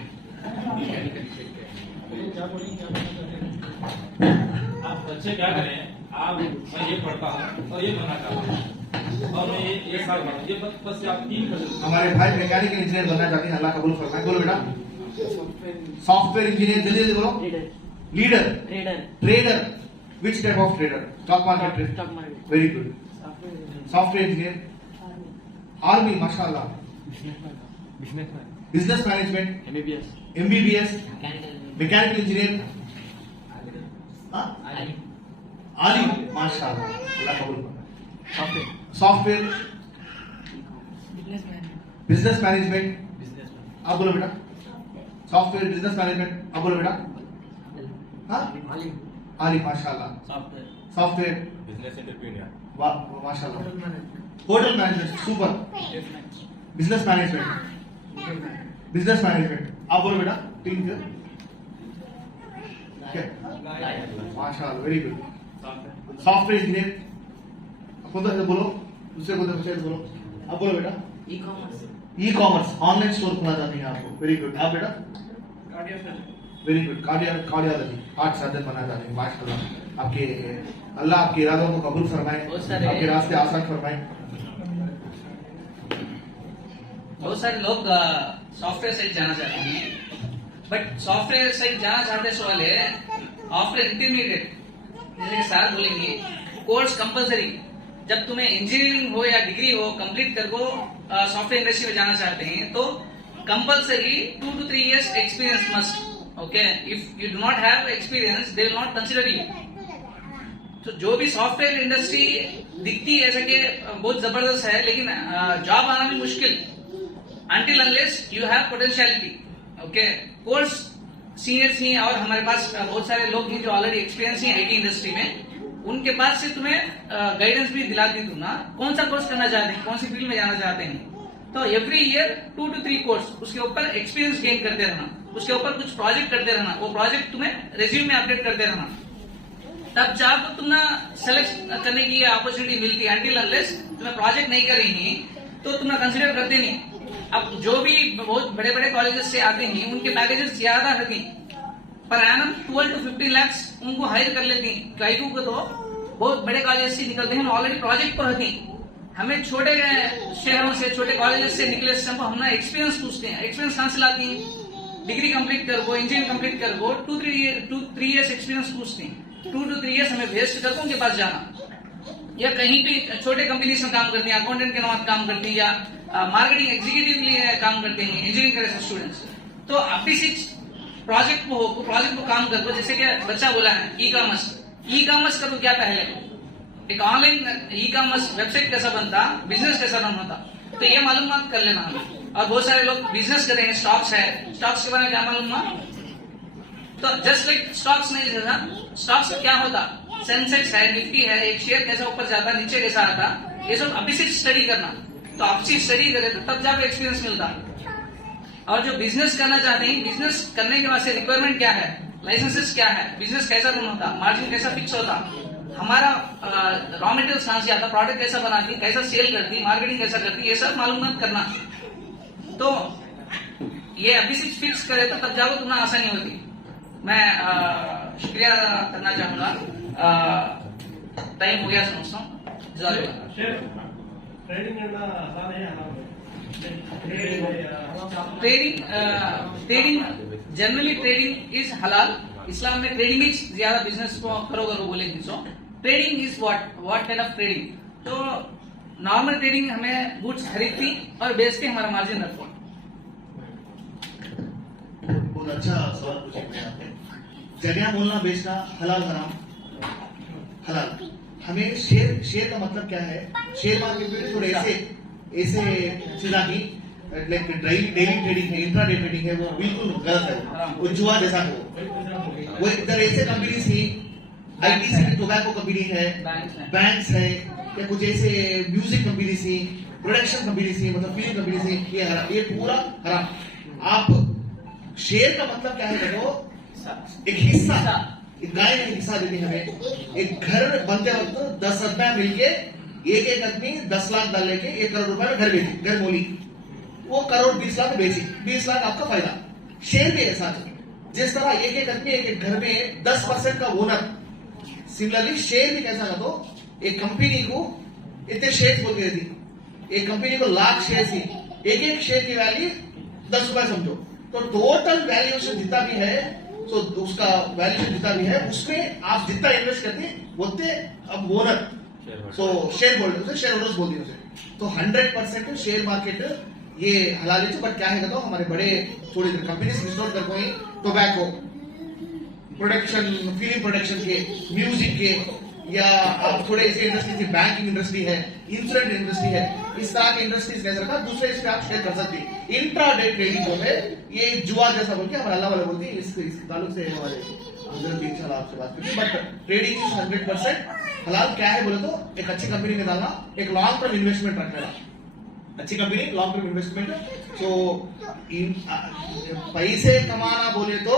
क्या बोलेंगे, क्या बनना चाहते हैं? आप बच्चे क्या करें, आप मैं ये पढ़ता हूँ और ये बनना चाहता हूँ और मैं ये साल पढ़ा, ये बस आप 3 कर। हमारे भाई मैकेनिकल इंजीनियर बनना चाहते हैं, अल्लाह कबूल फरमाए। बोलो बेटा, सॉफ्टवेयर इंजीनियर, जल्दी जल्दी बोलो। Leader, trader, which type of trader? Stock market, very good. Software engineer, army, माशाल्लाह, business management, MBBS, mechanical engineer, आली, माशाल्लाह, अल्लाह कबूल फरमाए। सॉफ्टवेयर, बिजनेस मैनेजमेंट, आप बोलो बेटा। सॉफ्टवेयर बिजनेस मैनेजमेंट, अब बोलो बेटा। हाँ, आलिम माशाल्लाह। सॉफ्टवेयर बिजनेस एंटरप्रेन्योर, वाह माशाल्लाह। Hotel management super. Business management, business management, आप बोलो बेटा। तीन फिर माशाल्लाह, वेरी गुड। सॉफ्टवेयर इंजीनियर, कौन सा बोलो, दूसरे कौन सा बोलो, आप बोलो बेटा। ई कॉमर्स, ऑनलाइन स्टोर खोलना चाहते हैं आपको, वेरी गुड। आप बेटा very good. Cardiology, heart surgeon बनना चाहते हैं, माशाल्लाह। आपके अल्लाह आपके इरादों को कबूल फरमाए, आपके रास्ते आसान फरमाए। बहुत सारे लोग सॉफ्टवेयर साइड जाना चाहते हैं, बट सॉफ्टवेयर साइड जाना चाहते वाले आफ्टर इंटरमीडिएट, जैसे कि सर बोलेंगे कोर्स कंपलसरी, जब तुम्हें इंजीनियरिंग हो या डिग्री हो कंप्लीट कर को सॉफ्टवेयर इंडस्ट्री में जाना चाहते हैं तो compulsory 2 to 3 years experience must. Okay, if you do not have experience they will not consider you. तो जो भी सॉफ्टवेयर इंडस्ट्री दिखती है ऐसा कि बहुत जबरदस्त है, लेकिन जॉब आना भी मुश्किल until unless you have potentiality। Okay, course seniors ही और हमारे पास बहुत सारे लोग हैं जो ऑलरेडी एक्सपीरियंस हैं आईटी इंडस्ट्री में, उनके पास से तुम्हें गाइडेंस भी दिलाती तुम ना कौन सा कोर्स करना चाहते हैं, कौन सी फील्ड में जाना चाहते हैं। तो एवरी ईयर 2 to 3 कोर्स, उसके ऊपर एक्सपीरियंस गेन करते रहना, उसके ऊपर कुछ प्रोजेक्ट करते रहना, वो प्रोजेक्ट तुम्हें रिज्यूम में अपडेट करते रहना, तब जब तुम ना सेलेक्ट करने की अपॉर्चुनिटी मिलती है। until unless तुम्हें प्रोजेक्ट नहीं कर रही है तो तुम ना कंसिडर करते नहीं। अब जो भी बहुत बड़े बड़े कॉलेजेस से आते हैं उनके पैकेजेस ज्यादा रहते हैं, पर एनम 12 to 15 lakhs उनको हायर कर लेते हैं। कई को तो बहुत बड़े कॉलेज से निकलते हैं, ऑलरेडी प्रोजेक्ट पर रहते हैं। हमें छोटे शहरों से, छोटे कॉलेजेस से निकले हमको हम ना एक्सपीरियंस पूछते हैं, एक्सपीरियंस कहाँ से लाती हैं? डिग्री कंप्लीट कर वो, इंजीनियरिंग कंप्लीट कर वो, 2-3 years एक्सपीरियंस पूछते हैं। 2 to 3 years हमें वेस्ट करके उनके पास जाना, या कहीं भी छोटे कंपनीज में काम करते हैं, अकाउंटेंट के नाम काम करते हैं, या मार्केटिंग एग्जीक्यूटिव के लिए काम करते हैं इंजीनियरिंग करे स्टूडेंट्स। तो अपनी प्रोजेक्ट को काम कर दो, जैसे कि बच्चा बोला है ई कॉमर्स का तो क्या पहले एक ऑनलाइन ई कॉमर्स वेबसाइट कैसा बनता, बिजनेस कैसा रन होता, तो ये मालूम कर लेना हमें। और बहुत सारे लोग बिजनेस करते हैं, स्टॉक्स है, स्टॉक्स के बारे में क्या मालूम ना, तो जस्ट लाइक स्टॉक्स नहीं जैसा, स्टॉक्स क्या होता, सेंसेक्स है, निफ्टी है, एक शेयर कैसा ऊपर जाता, नीचे कैसा आता, ये सब अभी से स्टडी करना। तो आपसी स्टडी करे तो तब जाकर एक्सपीरियंस मिलता। और जो बिजनेस करना चाहते हैं, बिजनेस करने के वास्ते रिक्वायरमेंट क्या है, लाइसेंसेस क्या है, बिजनेस कैसा रन होता, मार्जिन कैसा फिक्स होता, हमारा रॉ मटेरियल कहां से आता, प्रोडक्ट कैसा बनाती, कैसा सेल करती, मार्केटिंग कैसा करती, ये सब मालूम करना। तो ये अभी से फिक्स करे तो तब जाकर तुम्हें आसानी होती। मैं शुक्रिया करना चाहूंगा, टाइम हो गया समझता हूँ। ट्रेडिंग जनरली ट्रेडिंग इज हलाल। इस्लाम में ट्रेडिंग इज ज्यादा बिजनेस को करो बोलेंगे। सो trading is what kind of trading? तो नॉर्मल ट्रेडिंग हमें गुड्स खरीदती और बेचती, हमारा मार्जिन रखो। बहुत अच्छा सवाल पूछे आपने। जगह बोलना बेचना हलाल हराम? हलाल। हमें शेयर का मतलब क्या है? शेयर मार्केट में थोड़े ऐसे चीजा की लाइक डेली ट्रेडिंग है, इंट्राडे ट्रेडिंग है, वो बिल्कुल गलत है, वो जुआ जैसा है। वो इधर ऐसे कंपनी थी, आईटीसी की टोबैको कंपनी है, बैंक्स है, या कुछ ऐसे म्यूजिक कंपनी थी, प्रोडक्शन कंपनी थी, मतलब फिल्म कंपनी थी, ये हराम, ये पूरा हराम। आप शेयर का मतलब क्या है देखो, एक हिस्सा, एक गाय का हिस्सा देती हमें। एक घर बनते वक्त 10 आदमी मिलके एक आदमी 10 लाख डाल लेके 1 करोड़ रुपए में घर बेची, घर मोली, वो करोड़ 20 लाख बेची, 20 लाख आपका फायदा। शेयर भी ऐसा है, जिस तरह एक आदमी एक घर में 10% का ओनर, सिमिलरली शेयर भी कैसा तो एक कंपनी को इतने शेयर बोल के थी, एक कंपनी को लाख शेयर थी, एक शेयर की वैल्यू 10 रुपए समझो, तो टोटल वैल्यूएशन जितना भी है, तो उसका वैल्यूएशन जितना भी है उसमें आप जितना इन्वेस्ट करते हैं उतने अब ओनर, तो शेयर होल्डर, शेयर होल्डर्स बोलते हैं उसे। तो 100% शेयर मार्केट ये हलाल है। बट क्या है बताओ, हमारे बड़े थोड़ी कंपनी रिस्टोर कर कोई टोबैको प्रोडक्शन, फिल्म प्रोडक्शन के, म्यूजिक के, या आप थोड़े ऐसे इंडस्ट्री थी, बैंकिंग इंडस्ट्री है, इंश्योरेंस इंडस्ट्री है, इस तरह की इंडस्ट्रीज कैसे रखा, दूसरे इस पे आप शेयर कर सकते हैं। इंट्राडे ट्रेडिंग जो है ये जुआ जैसा बोल के हमारे अल्लाह वाले बोलते हैं, इस ताल्लुक से हमारे हजरत भी इंशाल्लाह आपसे बात करेंगे। बट ट्रेडिंग इज 100% हलाल। क्या है बोले तो एक अच्छी कंपनी में डालना, एक लॉन्ग टर्म इन्वेस्टमेंट रखना, अच्छी कंपनी लॉन्ग टर्म इन्वेस्टमेंट। तो पैसे कमाना बोले तो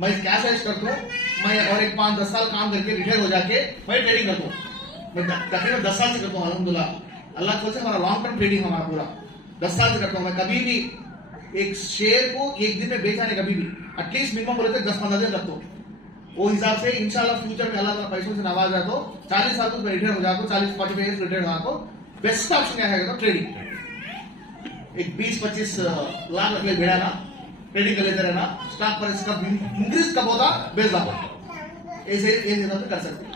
मैं क्या सजेस्ट करता हूँ, मैं और एक 5-10 साल काम करके रिटायर हो जाके मैं ट्रेडिंग करता हूँ। मैं तकरीबन 10 साल से करता हूँ अल्हम्दुलिल्लाह। अल्लाह की वजह से हमारा लॉन्ग टर्म ट्रेडिंग हमारा पूरा 10 साल से करता हूँ। मैं कभी भी एक शेयर को एक दिन में बेचा नहीं, कभी भी एटलीस्ट मिनिमम बोले तो 10-15 दिन रखता हूँ। वो हिसाब से इंशाल्लाह फ्यूचर में अल्लाह ताला पैसों से नवाज जाता हो, 40 साल तक रिटायर हो जाता हो, 40-45 ईयर्स रिटायर हो जाता हो, बेस्ट ऑप्शन क्या है तो ट्रेडिंग। एक 20-25 लाख रख ले भेड़ा ना, ट्रेडिंग कर लेते रहना, स्टॉक पर इसका इंक्रीज कब होगा बेच होगा, ऐसे हिसाब से कर सकते हैं।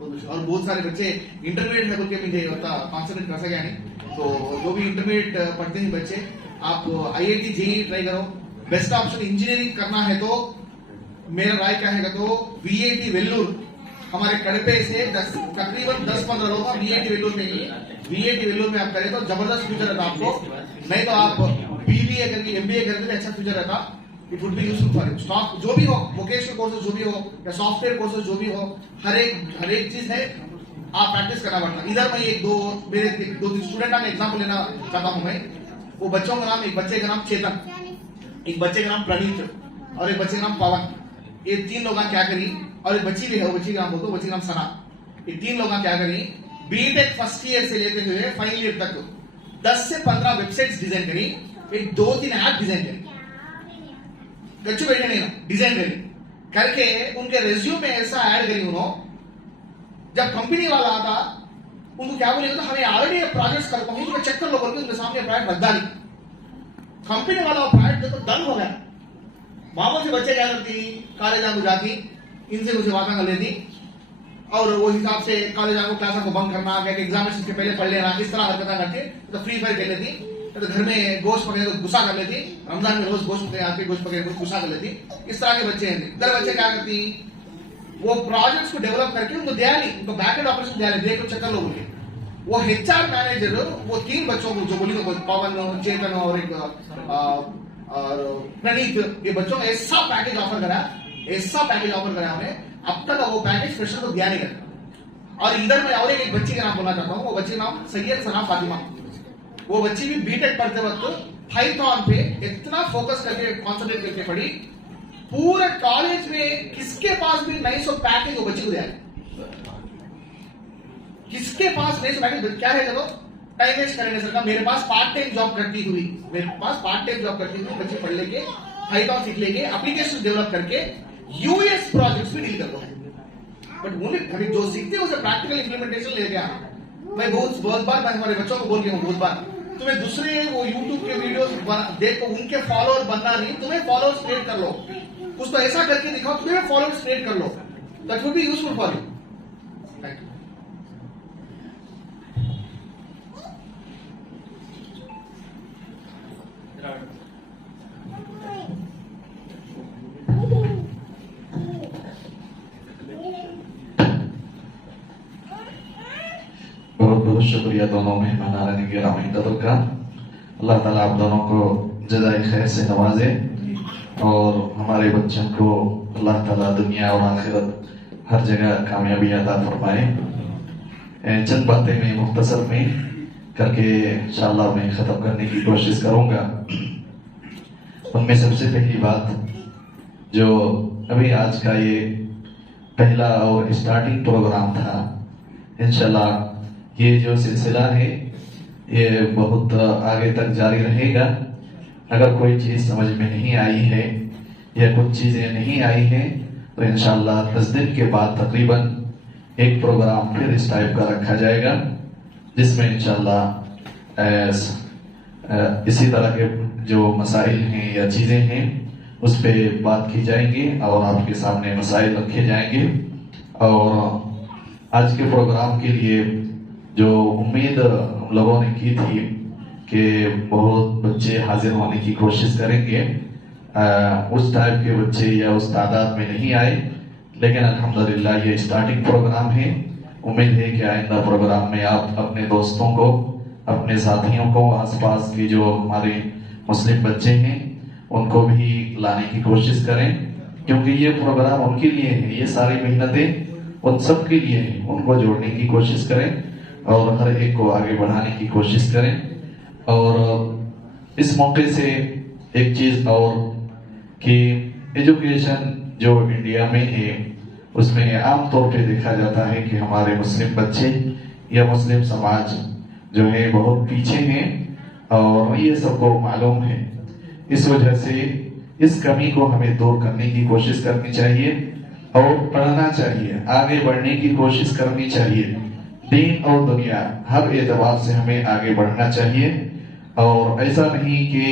और बहुत सारे बच्चे इंटरमीडिएट लेवल के मुझे होता कॉन्सेंट्रेट कर सके नहीं, तो जो भी इंटरमीडिएट पढ़ते हैं बच्चे, आप IIT JEE ट्राई करो। बेस्ट ऑप्शन इंजीनियरिंग करना है तो मेरा राय क्या है तो VIT वेल्लूर हमारे कड़पे से तकरीबन 10-15 लोग VIT वेल्लूर में ही, VIT वेल्लूर में आप करें तो जबरदस्त फ्यूचर रहता आपको। नहीं तो आप BBA करके MBA करके तो अच्छा फ्यूचर रहता, it would be useful for stock. जो भी हो, वोकेशनल कोर्सेज जो भी हो या सॉफ्टवेयर कोर्सेज जो भी हो, हर एक चीज है आप प्रैक्टिस करना पड़ता। इधर मैं मेरे 2-3 स्टूडेंट का एग्जाम्पल लेना चाहता हूँ मैं। वो बच्चों का नाम, एक बच्चे का नाम चेतन, एक बच्चे का नाम प्रणीत और एक बच्चे का नाम पवन। ये 3 लोग क्या करी, और एक बच्ची भी है, वो बच्ची का नाम बोलते, बच्ची का नाम सना। ये 3 लोग क्या करी, बीटेक फर्स्ट ईयर से लेते हुए फाइनल ईयर तक 10 से 15 वेबसाइट्स डिजाइन करी, एक 2-3 ऐप डिजाइन करी, गच्चू बैठे नहीं ना, डिजाइन करी करके उनके रेज्यूम में ऐसा ऐड करी उन्होंने। जब कंपनी वाला आता उनको क्या बोलेगा तो हमें ऑलरेडी प्रोजेक्ट्स करता हूं, तो चेक कर लो बोल के उनके सामने प्रोजेक्ट रख डाली। कंपनी वाला प्रोजेक्ट देखो डन हो गया। मामूल से बच्चे क्या करती, कॉलेज आगू जाती, इनसे कुछ बातें कर लेती और वो हिसाब से कॉलेज आगू क्लास को बंक करना, एग्जामिनेशन के पहले पढ़ लेना, इस तरह हरकत करके तो फ्री फायर खेल लेती, तो घर में गोश्त पकड़े तो गुस्सा कर लेती, रमजान में रोज गोश्त पकड़े आके गोश्त पकड़े गुस्सा कर लेती। इस तरह के बच्चे हैं। इधर बच्चे क्या करती, वो प्रोजेक्ट्स को डेवलप करके उनको दिया नहीं, उनको बैकएंड ऑपरेशन दिया नहीं, देखो चक्कर लो बोले। वो HR मैनेजर वो 3 बच्चों को जो बोली तो पवन, चेतन और एक प्रणीत, ये बच्चों को ऐसा पैकेज ऑफर करा, ऐसा पैकेज ऑफर करा उन्हें, अब तक वो पैकेज फ्रेशर को दिया नहीं करता। और इधर मैं और एक बच्ची का नाम बोलना चाहता हूँ, वो बच्ची का नाम सैयद सना फातिमा। वो बच्ची भी बीटेक पढ़ते वक्त पाइथन पे इतना फोकस करके कॉन्सेंट्रेट करके पढ़ी, पूरे कॉलेज में किसके पास भी 900 पैकेज वो बच्ची को दिया, किसके पास 900 पैकेज क्या है। चलो टाइम वेस्ट करेंगे सर का, मेरे पास पार्ट टाइम जॉब करती हुई, मेरे पास पार्ट टाइम जॉब करती हुई बच्चे पढ़ लेके पाइथन सीख लेंगे, एप्लीकेशन डेवलप करके US प्रोजेक्ट्स में डील कर लो। बट उन्हें जो सीखते हैं उसे प्रैक्टिकल इंप्लीमेंटेशन लेके आना। मैं बहुत बार मैं हमारे बच्चों को बोल के हूँ, बहुत बार तुम्हें दूसरे वो YouTube के वीडियोस देखो, उनके फॉलोअर बनना नहीं, तुम्हें फॉलोअर्स क्रिएट कर लो, उसको ऐसा करके दिखाओ, तुम्हें फॉलोअर्स क्रिएट कर लो, that will be useful for you. Thank you. बहुत बहुत शुक्रिया दोनों मेहमान गिरामी कदर का। अल्लाह ताला आप दोनों को जज़ाए खैर से नवाजे और हमारे बच्चों को अल्लाह ताला दुनिया और आखिरत हर जगह कामयाबी अता फरमाए। चंद बातें मैं मुख्तसर में करके इंशाअल्लाह मैं ख़त्म करने की कोशिश करूँगा। उनमें सबसे पहली बात, जो अभी आज का ये पहला और स्टार्टिंग प्रोग्राम था, इंशाअल्लाह ये जो सिलसिला है ये बहुत आगे तक जारी रहेगा। अगर कोई चीज़ समझ में नहीं आई है या कुछ चीज़ें नहीं आई हैं तो इंशाअल्लाह 10 दिन के बाद तकरीबन एक प्रोग्राम फिर इस टाइप का रखा जाएगा, जिसमें इंशाअल्लाह इसी तरह के जो मसाइल हैं या चीज़ें हैं उस पर बात की जाएंगी और आपके सामने मसाइल रखे जाएंगे। और आज के प्रोग्राम के लिए जो उम्मीद लोगों ने की थी कि बहुत बच्चे हाजिर होने की कोशिश करेंगे, उस टाइप के बच्चे या उस तादाद में नहीं आए, लेकिन अल्हम्दुलिल्लाह ये स्टार्टिंग प्रोग्राम है। उम्मीद है कि आइंदा प्रोग्राम में आप अपने दोस्तों को, अपने साथियों को, आसपास के जो हमारे मुस्लिम बच्चे हैं उनको भी लाने की कोशिश करें, क्योंकि ये प्रोग्राम उनके लिए है, ये सारी मेहनतें उन सब के लिए हैं। उनको जोड़ने की कोशिश करें और हर एक को आगे बढ़ाने की कोशिश करें। और इस मौके से एक चीज और कि एजुकेशन जो इंडिया में है उसमें आमतौर पे देखा जाता है कि हमारे मुस्लिम बच्चे या मुस्लिम समाज जो है बहुत पीछे हैं और ये सबको मालूम है। इस वजह से इस कमी को हमें दूर करने की कोशिश करनी चाहिए और पढ़ना चाहिए, आगे बढ़ने की कोशिश करनी चाहिए। दीन और दुनिया हर एतबार से हमें आगे बढ़ना चाहिए और ऐसा नहीं कि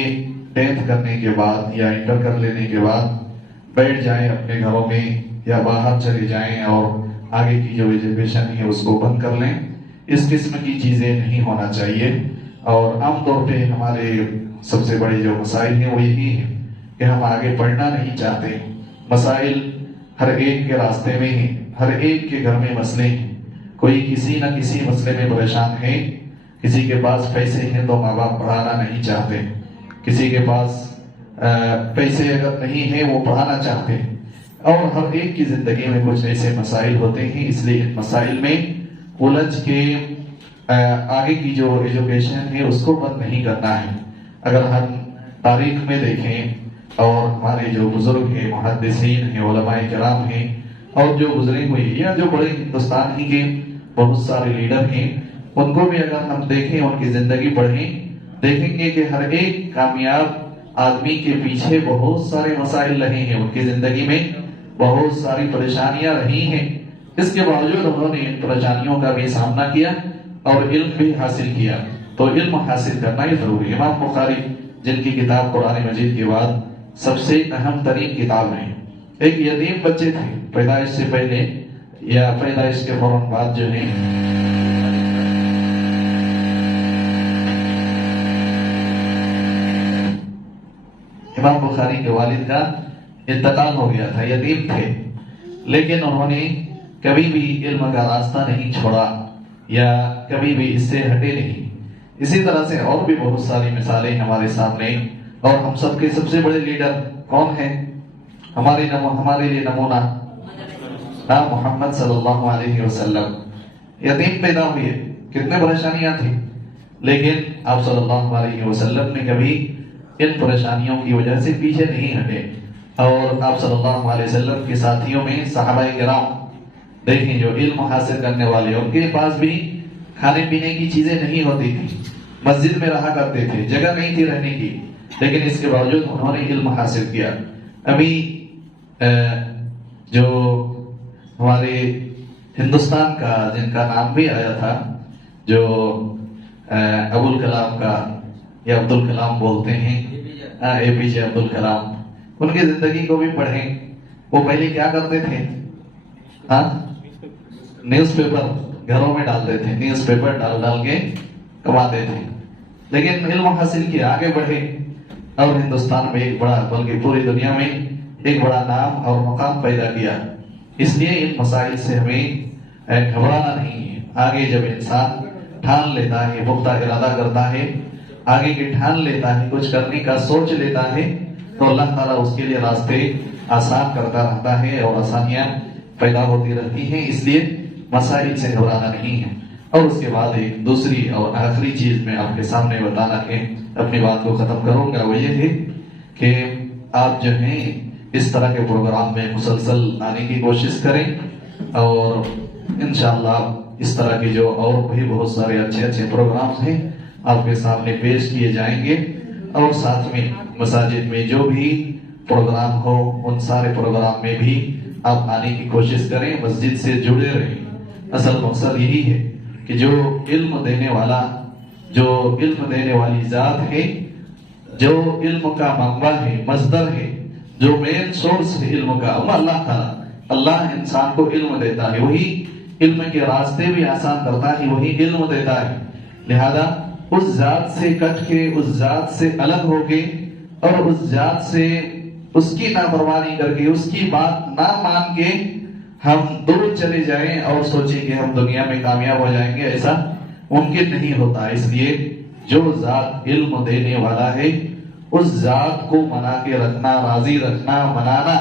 10th करने के बाद या इंटर कर लेने के बाद बैठ जाएं अपने घरों में या बाहर चले जाएं और आगे की जो एजुकेशन है उसको बंद कर लें। इस किस्म की चीजें नहीं होना चाहिए। और आमतौर पे हमारे सबसे बड़े जो मसाइल हैं वो यही है कि हम आगे पढ़ना नहीं चाहते। मसाइल हर एक के रास्ते में है, हर एक के घर में मसले हैं। कोई किसी न किसी मसले में परेशान है। किसी के पास पैसे हैं तो माँ बाप पढ़ाना नहीं चाहते, किसी के पास पैसे अगर नहीं है वो पढ़ाना चाहते हैं। और हर एक की जिंदगी में कुछ ऐसे मसाइल होते हैं, इसलिए इन मसाइल में उलझ के आगे की जो एजुकेशन है उसको बंद नहीं करना है। अगर हम तारीख में देखें और हमारे जो बुजुर्ग हैं, मुहद्दिसीन हैं, उलमाए किराम हैं और जो गुजरे हुए या जो बड़े हिंदुस्तान ही के बहुत सारे लीडर हैं, उनको भी अगर हम देखें, उनकी जिंदगी पढ़ें, देखेंगे कि हर एक कामयाब आदमी के पीछे बहुत सारे मसाइल रहे हैं, उनकी जिंदगी में बहुत सारी परेशानियां रही हैं। इसके बावजूद उन्होंने इन परेशानियों का भी सामना किया और इल्म भी हासिल किया। तो इल्म हासिल करना ही जरूरी है। इमाम बुखारी जिनकी किताब कुरान मजीद के बाद सबसे अहम तरीन किताब है, एक यतीम बच्चे थे पैदाइश से पहले या पैदाइश के फौरन बाद जो है इमाम बुखारी के वालिद का इंतकाल हो गया था, यतीम थे, लेकिन उन्होंने कभी भी इल्म का रास्ता नहीं छोड़ा या कभी भी इससे हटे नहीं। इसी तरह से और भी बहुत सारी मिसालें हमारे सामने। और हम सबके सबसे बड़े लीडर कौन है हमारे लिए नमूना मोहम्मद सल्लल्लाहु अलैहि वसल्लम। यतीम पैदा हुए, कितने परेशानियां थी, लेकिन आप सल्लल्लाहु अलैहि वसल्लम ने कभी इन परेशानियों की वजह से पीछे नहीं हटे। और आप सल्लल्लाहु अलैहि वसल्लम के साथियों में सहाबाए किराम देखें, जो इल्म हासिल करने वाले, उनके पास भी खाने पीने की चीजें नहीं होती थी, मस्जिद में रहा करते थे, जगह नहीं थी रहने की, लेकिन इसके बावजूद उन्होंने इल्म हासिल किया। अभी जो हमारे हिंदुस्तान का जिनका नाम भी आया था, जो अबुल कलाम का या अब्दुल कलाम बोलते हैं, एपीजे अब्दुल कलाम, उनकी जिंदगी को भी पढ़ें। वो पहले क्या करते थे, न्यूज़पेपर घरों में डालते थे, न्यूज़पेपर डाल डाल के कमाते थे, लेकिन इल्म हासिल किया, आगे बढ़े और हिंदुस्तान में एक बड़ा, बल्कि पूरी दुनिया में एक बड़ा नाम और मकाम पैदा किया। इसलिए इन मसाइल से हमें घबराना नहीं है। आगे जब इंसान ठान लेता है, पुख्ता इरादा करता है, आगे की ठान लेता है, कुछ करने का सोच लेता है, तो अल्लाह ताला उसके लिए रास्ते आसान करता रहता है और आसानियां पैदा होती रहती हैं। इसलिए मसाइल से घबराना नहीं है। और उसके बाद एक दूसरी और आखिरी चीज मैं आपके सामने बताना के अपनी बात को खत्म करूंगा, वो ये है कि आप जो है इस तरह के प्रोग्राम में मुसलसल आने की कोशिश करें और इंशाअल्लाह इस तरह के जो और भी बहुत सारे अच्छे अच्छे प्रोग्राम्स हैं आपके सामने पेश किए जाएंगे। और साथ में मसाजिद में जो भी प्रोग्राम हो उन सारे प्रोग्राम में भी आप आने की कोशिश करें, मस्जिद से जुड़े रहें। असल मकसद यही है कि जो इल्म देने वाला, जो इल्म देने वाली जात है, जो इल्म का मंबा है, मजदर है, जो मेन सोर्स है इल्म का, वो अल्लाह ताला, अल्लाह इंसान को इल्म देता है, वही इल्म के रास्ते भी आसान करता है, वही इल्म देता है। लिहाजा उस जात से कट के, उस जात से अलग होके और उस जात से उसकी नाफरमानी करके, उसकी बात ना मान के हम दूर चले जाएं और सोचें कि हम दुनिया में कामयाब हो जाएंगे, ऐसा मुमकिन नहीं होता। इसलिए जो जात इल्म देने वाला है उस जात को मना के रखना, राजी रखना, मनाना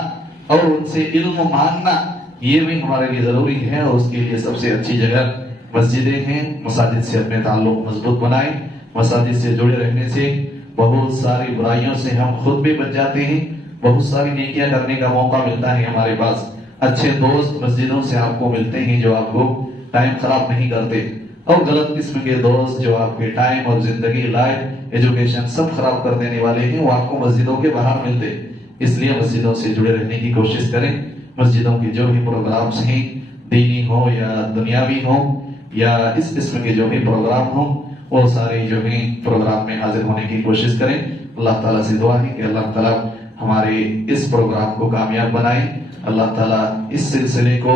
और उनसे इल्म मांगना, ये भी हमारे लिए जरूरी है। और उसके लिए सबसे अच्छी जगह मस्जिदें हैं। मसाजिद से अपने ताल्लुक मजबूत बनाएं। मसाजिद से जुड़े रहने से बहुत सारी बुराइयों से हम खुद भी बच जाते हैं, बहुत सारी नेकियां करने का मौका मिलता है हमारे पास। अच्छे दोस्त मस्जिदों से आपको मिलते हैं जो आपको टाइम खराब नहीं करते, और गलत किस्म के दोस्त जो आपके टाइम और जिंदगी, लाइफ, एजुकेशन सब खराब कर देने वाले हैं, वो आपको मस्जिदों के बाहर मिलते। इसलिए मस्जिदों से जुड़े रहने की कोशिश करें। मस्जिदों के जो भी प्रोग्राम्स हैं, दीनी हो या दुनियावी हो या इस किस्म के जो भी प्रोग्राम हो, वो सारे जो भी प्रोग्राम में हाजिर होने की कोशिश करें। अल्लाह ताला से दुआ है कि अल्लाह ताला हमारे इस प्रोग्राम को कामयाब बनाए। अल्लाह ताला इस सिलसिले को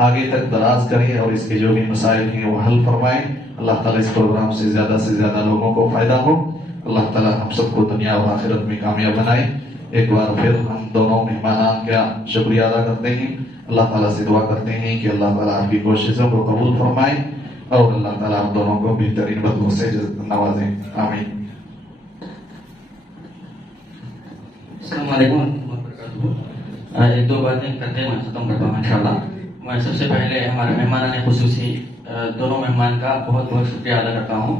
आगे तक दराज करे और इसके जो भी मसाइल हैं वो हल फरमाए। अल्लाह ताला इस प्रोग्राम से ज्यादा लोगों को फायदा हो। अल्लाह ताला हम सबको दुनिया और आखिरत में कामयाब बनाए। एक बार फिर हम दोनों मेहमान का शुक्रिया अदा करते हैं। अल्लाह ताला से दुआ करते हैं कि अल्लाह ताला आपकी कोशिशों को कबूल फरमाए और अल्लाह ताला हम दोनों को बेहतरीन बदलू से नवाजें। आमीन। अस्सलाम वालेकुम वरहमतुल्लाहि वबरकातुहू। एक दो बातें करते हैं मैं खत्म करता हूँ इंशाल्लाह। मैं सबसे पहले हमारे मेहमान ने खुसूसी दोनों मेहमान का बहुत बहुत शुक्रिया अदा करता हूँ।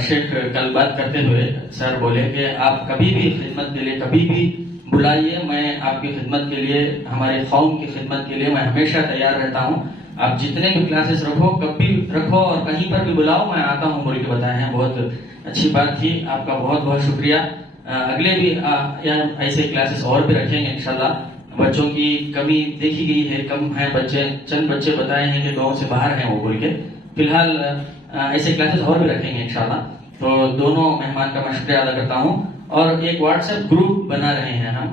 शेख कल बात करते हुए सर बोले कि आप कभी भी खिदमत के लिए कभी भी बुलाइए, मैं आपकी खिदमत के लिए, हमारे कौम की खिदमत के लिए मैं हमेशा तैयार रहता हूँ। आप जितने भी क्लासेस रखो, कभी रखो और कहीं पर भी बुलाओ, मैं आता हूँ बोल के बताए हैं। बहुत अच्छी बात थी, आपका बहुत बहुत शुक्रिया। अगले भी ऐसे क्लासेस और भी रखेंगे इंशाल्लाह। बच्चों की कमी देखी गई है, कम है बच्चे, चंद बच्चे बताए हैं कि गांव से बाहर हैं वो बोल के। फिलहाल ऐसे क्लासेस और भी रखेंगे इंशाल्लाह। तो दोनों मेहमान का मैं शुक्रिया अदा करता हूँ। और एक व्हाट्सएप ग्रुप बना रहे हैं हम,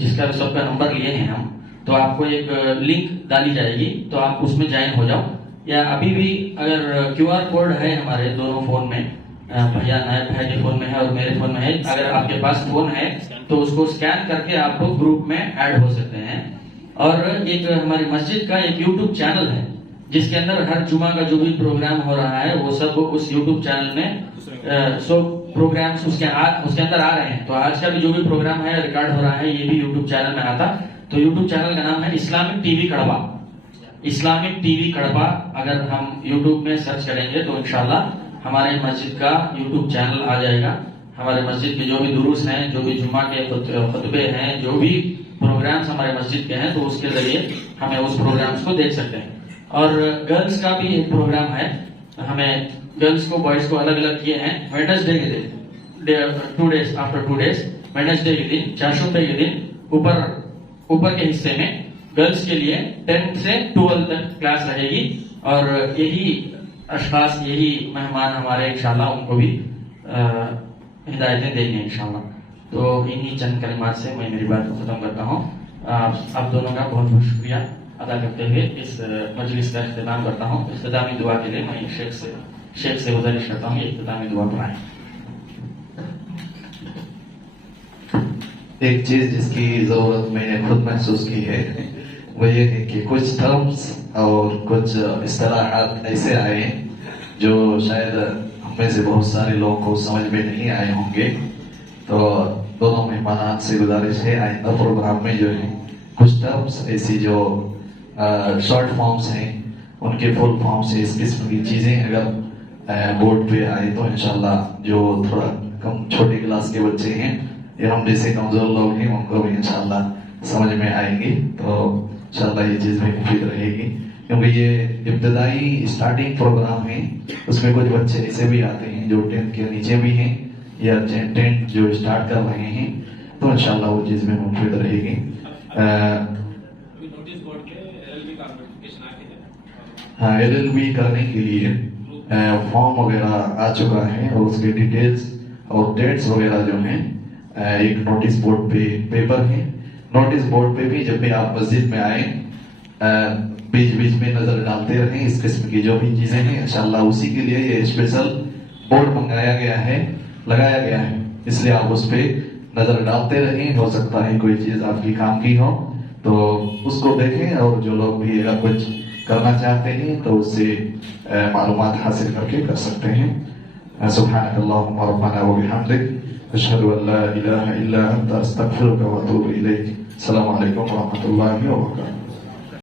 जिसका सबका नंबर लिए हैं हम, तो आपको एक लिंक डाली जाएगी, तो आप उसमें ज्वाइन हो जाओ। या अभी भी अगर QR कोड है हमारे दोनों फोन में, भैया नायब भाई के फोन में है और मेरे फोन में है, अगर आपके पास फोन है तो उसको स्कैन करके आप लोग ग्रुप में ऐड हो सकते हैं। और एक हमारी मस्जिद का एक YouTube चैनल है जिसके अंदर हर जुमा का जो भी प्रोग्राम हो रहा है वो सब उस YouTube चैनल में सब प्रोग्राम्स उसके अंदर आ रहे हैं। तो आज का भी जो भी प्रोग्राम है रिकॉर्ड हो रहा है, ये भी YouTube चैनल में आता। तो YouTube चैनल का नाम है इस्लामिक टीवी कड़वा। इस्लामिक टीवी कड़वा अगर हम YouTube में सर्च करेंगे तो इंशाल्लाह हमारे मस्जिद का YouTube चैनल आ जाएगा। हमारे मस्जिद के जो भी दुरूस हैं, जो भी जुम्मा के खुतबे हैं, जो भी प्रोग्राम्स हमारे मस्जिद के हैं, तो उसके जरिए हमें उस प्रोग्राम्स को देख सकते हैं। और गर्ल्स का भी एक प्रोग्राम है, हमें गर्ल्स को बॉयज को अलग अलग किए हैं। वेडनेसडे के दिन 2 days आफ्टर 2 days वेडनेसडे के दिन, चाशुपे के दिन ऊपर के हिस्से में गर्ल्स के लिए 10 से 12 तक क्लास रहेगी। और यही अशखास, यही मेहमान हमारे इंशाल्लाह उनको भी हिदायतें देंगे इंशाल्लाह। तो इन्हीं चंद कलिमात से मैं मेरी बात को खत्म करता हूँ। आप दोनों का बहुत बहुत शुक्रिया अदा करते हुए इस मजलिस का इख्तिताम करता हूँ। इख्तितामी दुआ के लिए मैं शेख से गुजारिश करता हूँ, इख्तितामी दुआ पढ़ाएं। एक चीज जिसकी जरूरत मैंने खुद महसूस की है वो ये है कि कुछ टर्म्स और कुछ इस्तिलाहात ऐसे आए जो शायद हमें से बहुत सारे लोगों को समझ में नहीं आए होंगे। तो दोनों मेहमान से गुजारिश है आइंदा प्रोग्राम में जो है कुछ टर्म्स ऐसी जो शॉर्ट फॉर्म्स हैं उनके फुल फॉर्म से इस किस्म की चीजें अगर बोर्ड पे आए तो इंशाल्लाह जो थोड़ा कम छोटे क्लास के बच्चे हैं या हम जैसे कमजोर लोग हैं उनको भी इंशाल्लाह समझ में आएंगी। तो इंशाल्लाह ये चीज भी मुफीद रहेगी, क्योंकि ये इब्तदाई स्टार्टिंग प्रोग्राम है। उसमें कुछ बच्चे ऐसे भी आते हैं जो 10th के नीचे भी हैं या 10th जो स्टार्ट कर रहे हैं, तो इंशाल्लाह वो चीज में मुफीद रहेगी। नोटिस बोर्ड के LLB का नोटिफिकेशन आ गया है। हाँ, LLB करने के लिए फॉर्म वगैरह आ चुका है और उसके डिटेल्स और डेट्स वगैरह जो हैं एक नोटिस बोर्ड पे पेपर है। नोटिस बोर्ड पे भी जब भी आप मस्जिद में आए बीच बीच में नजर डालते रहें इस किस्म की जो भी चीजें हैं। इंशाल्लाह उसी के लिए ये स्पेशल बोर्ड मंगाया गया है, लगाया गया है, इसलिए आप उस पे नजर डालते रहें। हो सकता है कोई चीज आपकी काम की हो तो उसको देखें और जो लोग भी अगर कुछ करना चाहते हैं तो उससे मालूमात हासिल करके कर सकते हैं। सुब्हानकल्लाहुम्मा रब्बना व बिहम्दिक अशहदु अन ला इलाहा इल्ला अंता अस्तगफिरुका व अतूबु इलैक। अस्सलामु अलैकुम व रहमतुल्लाहि व बरकातुहू।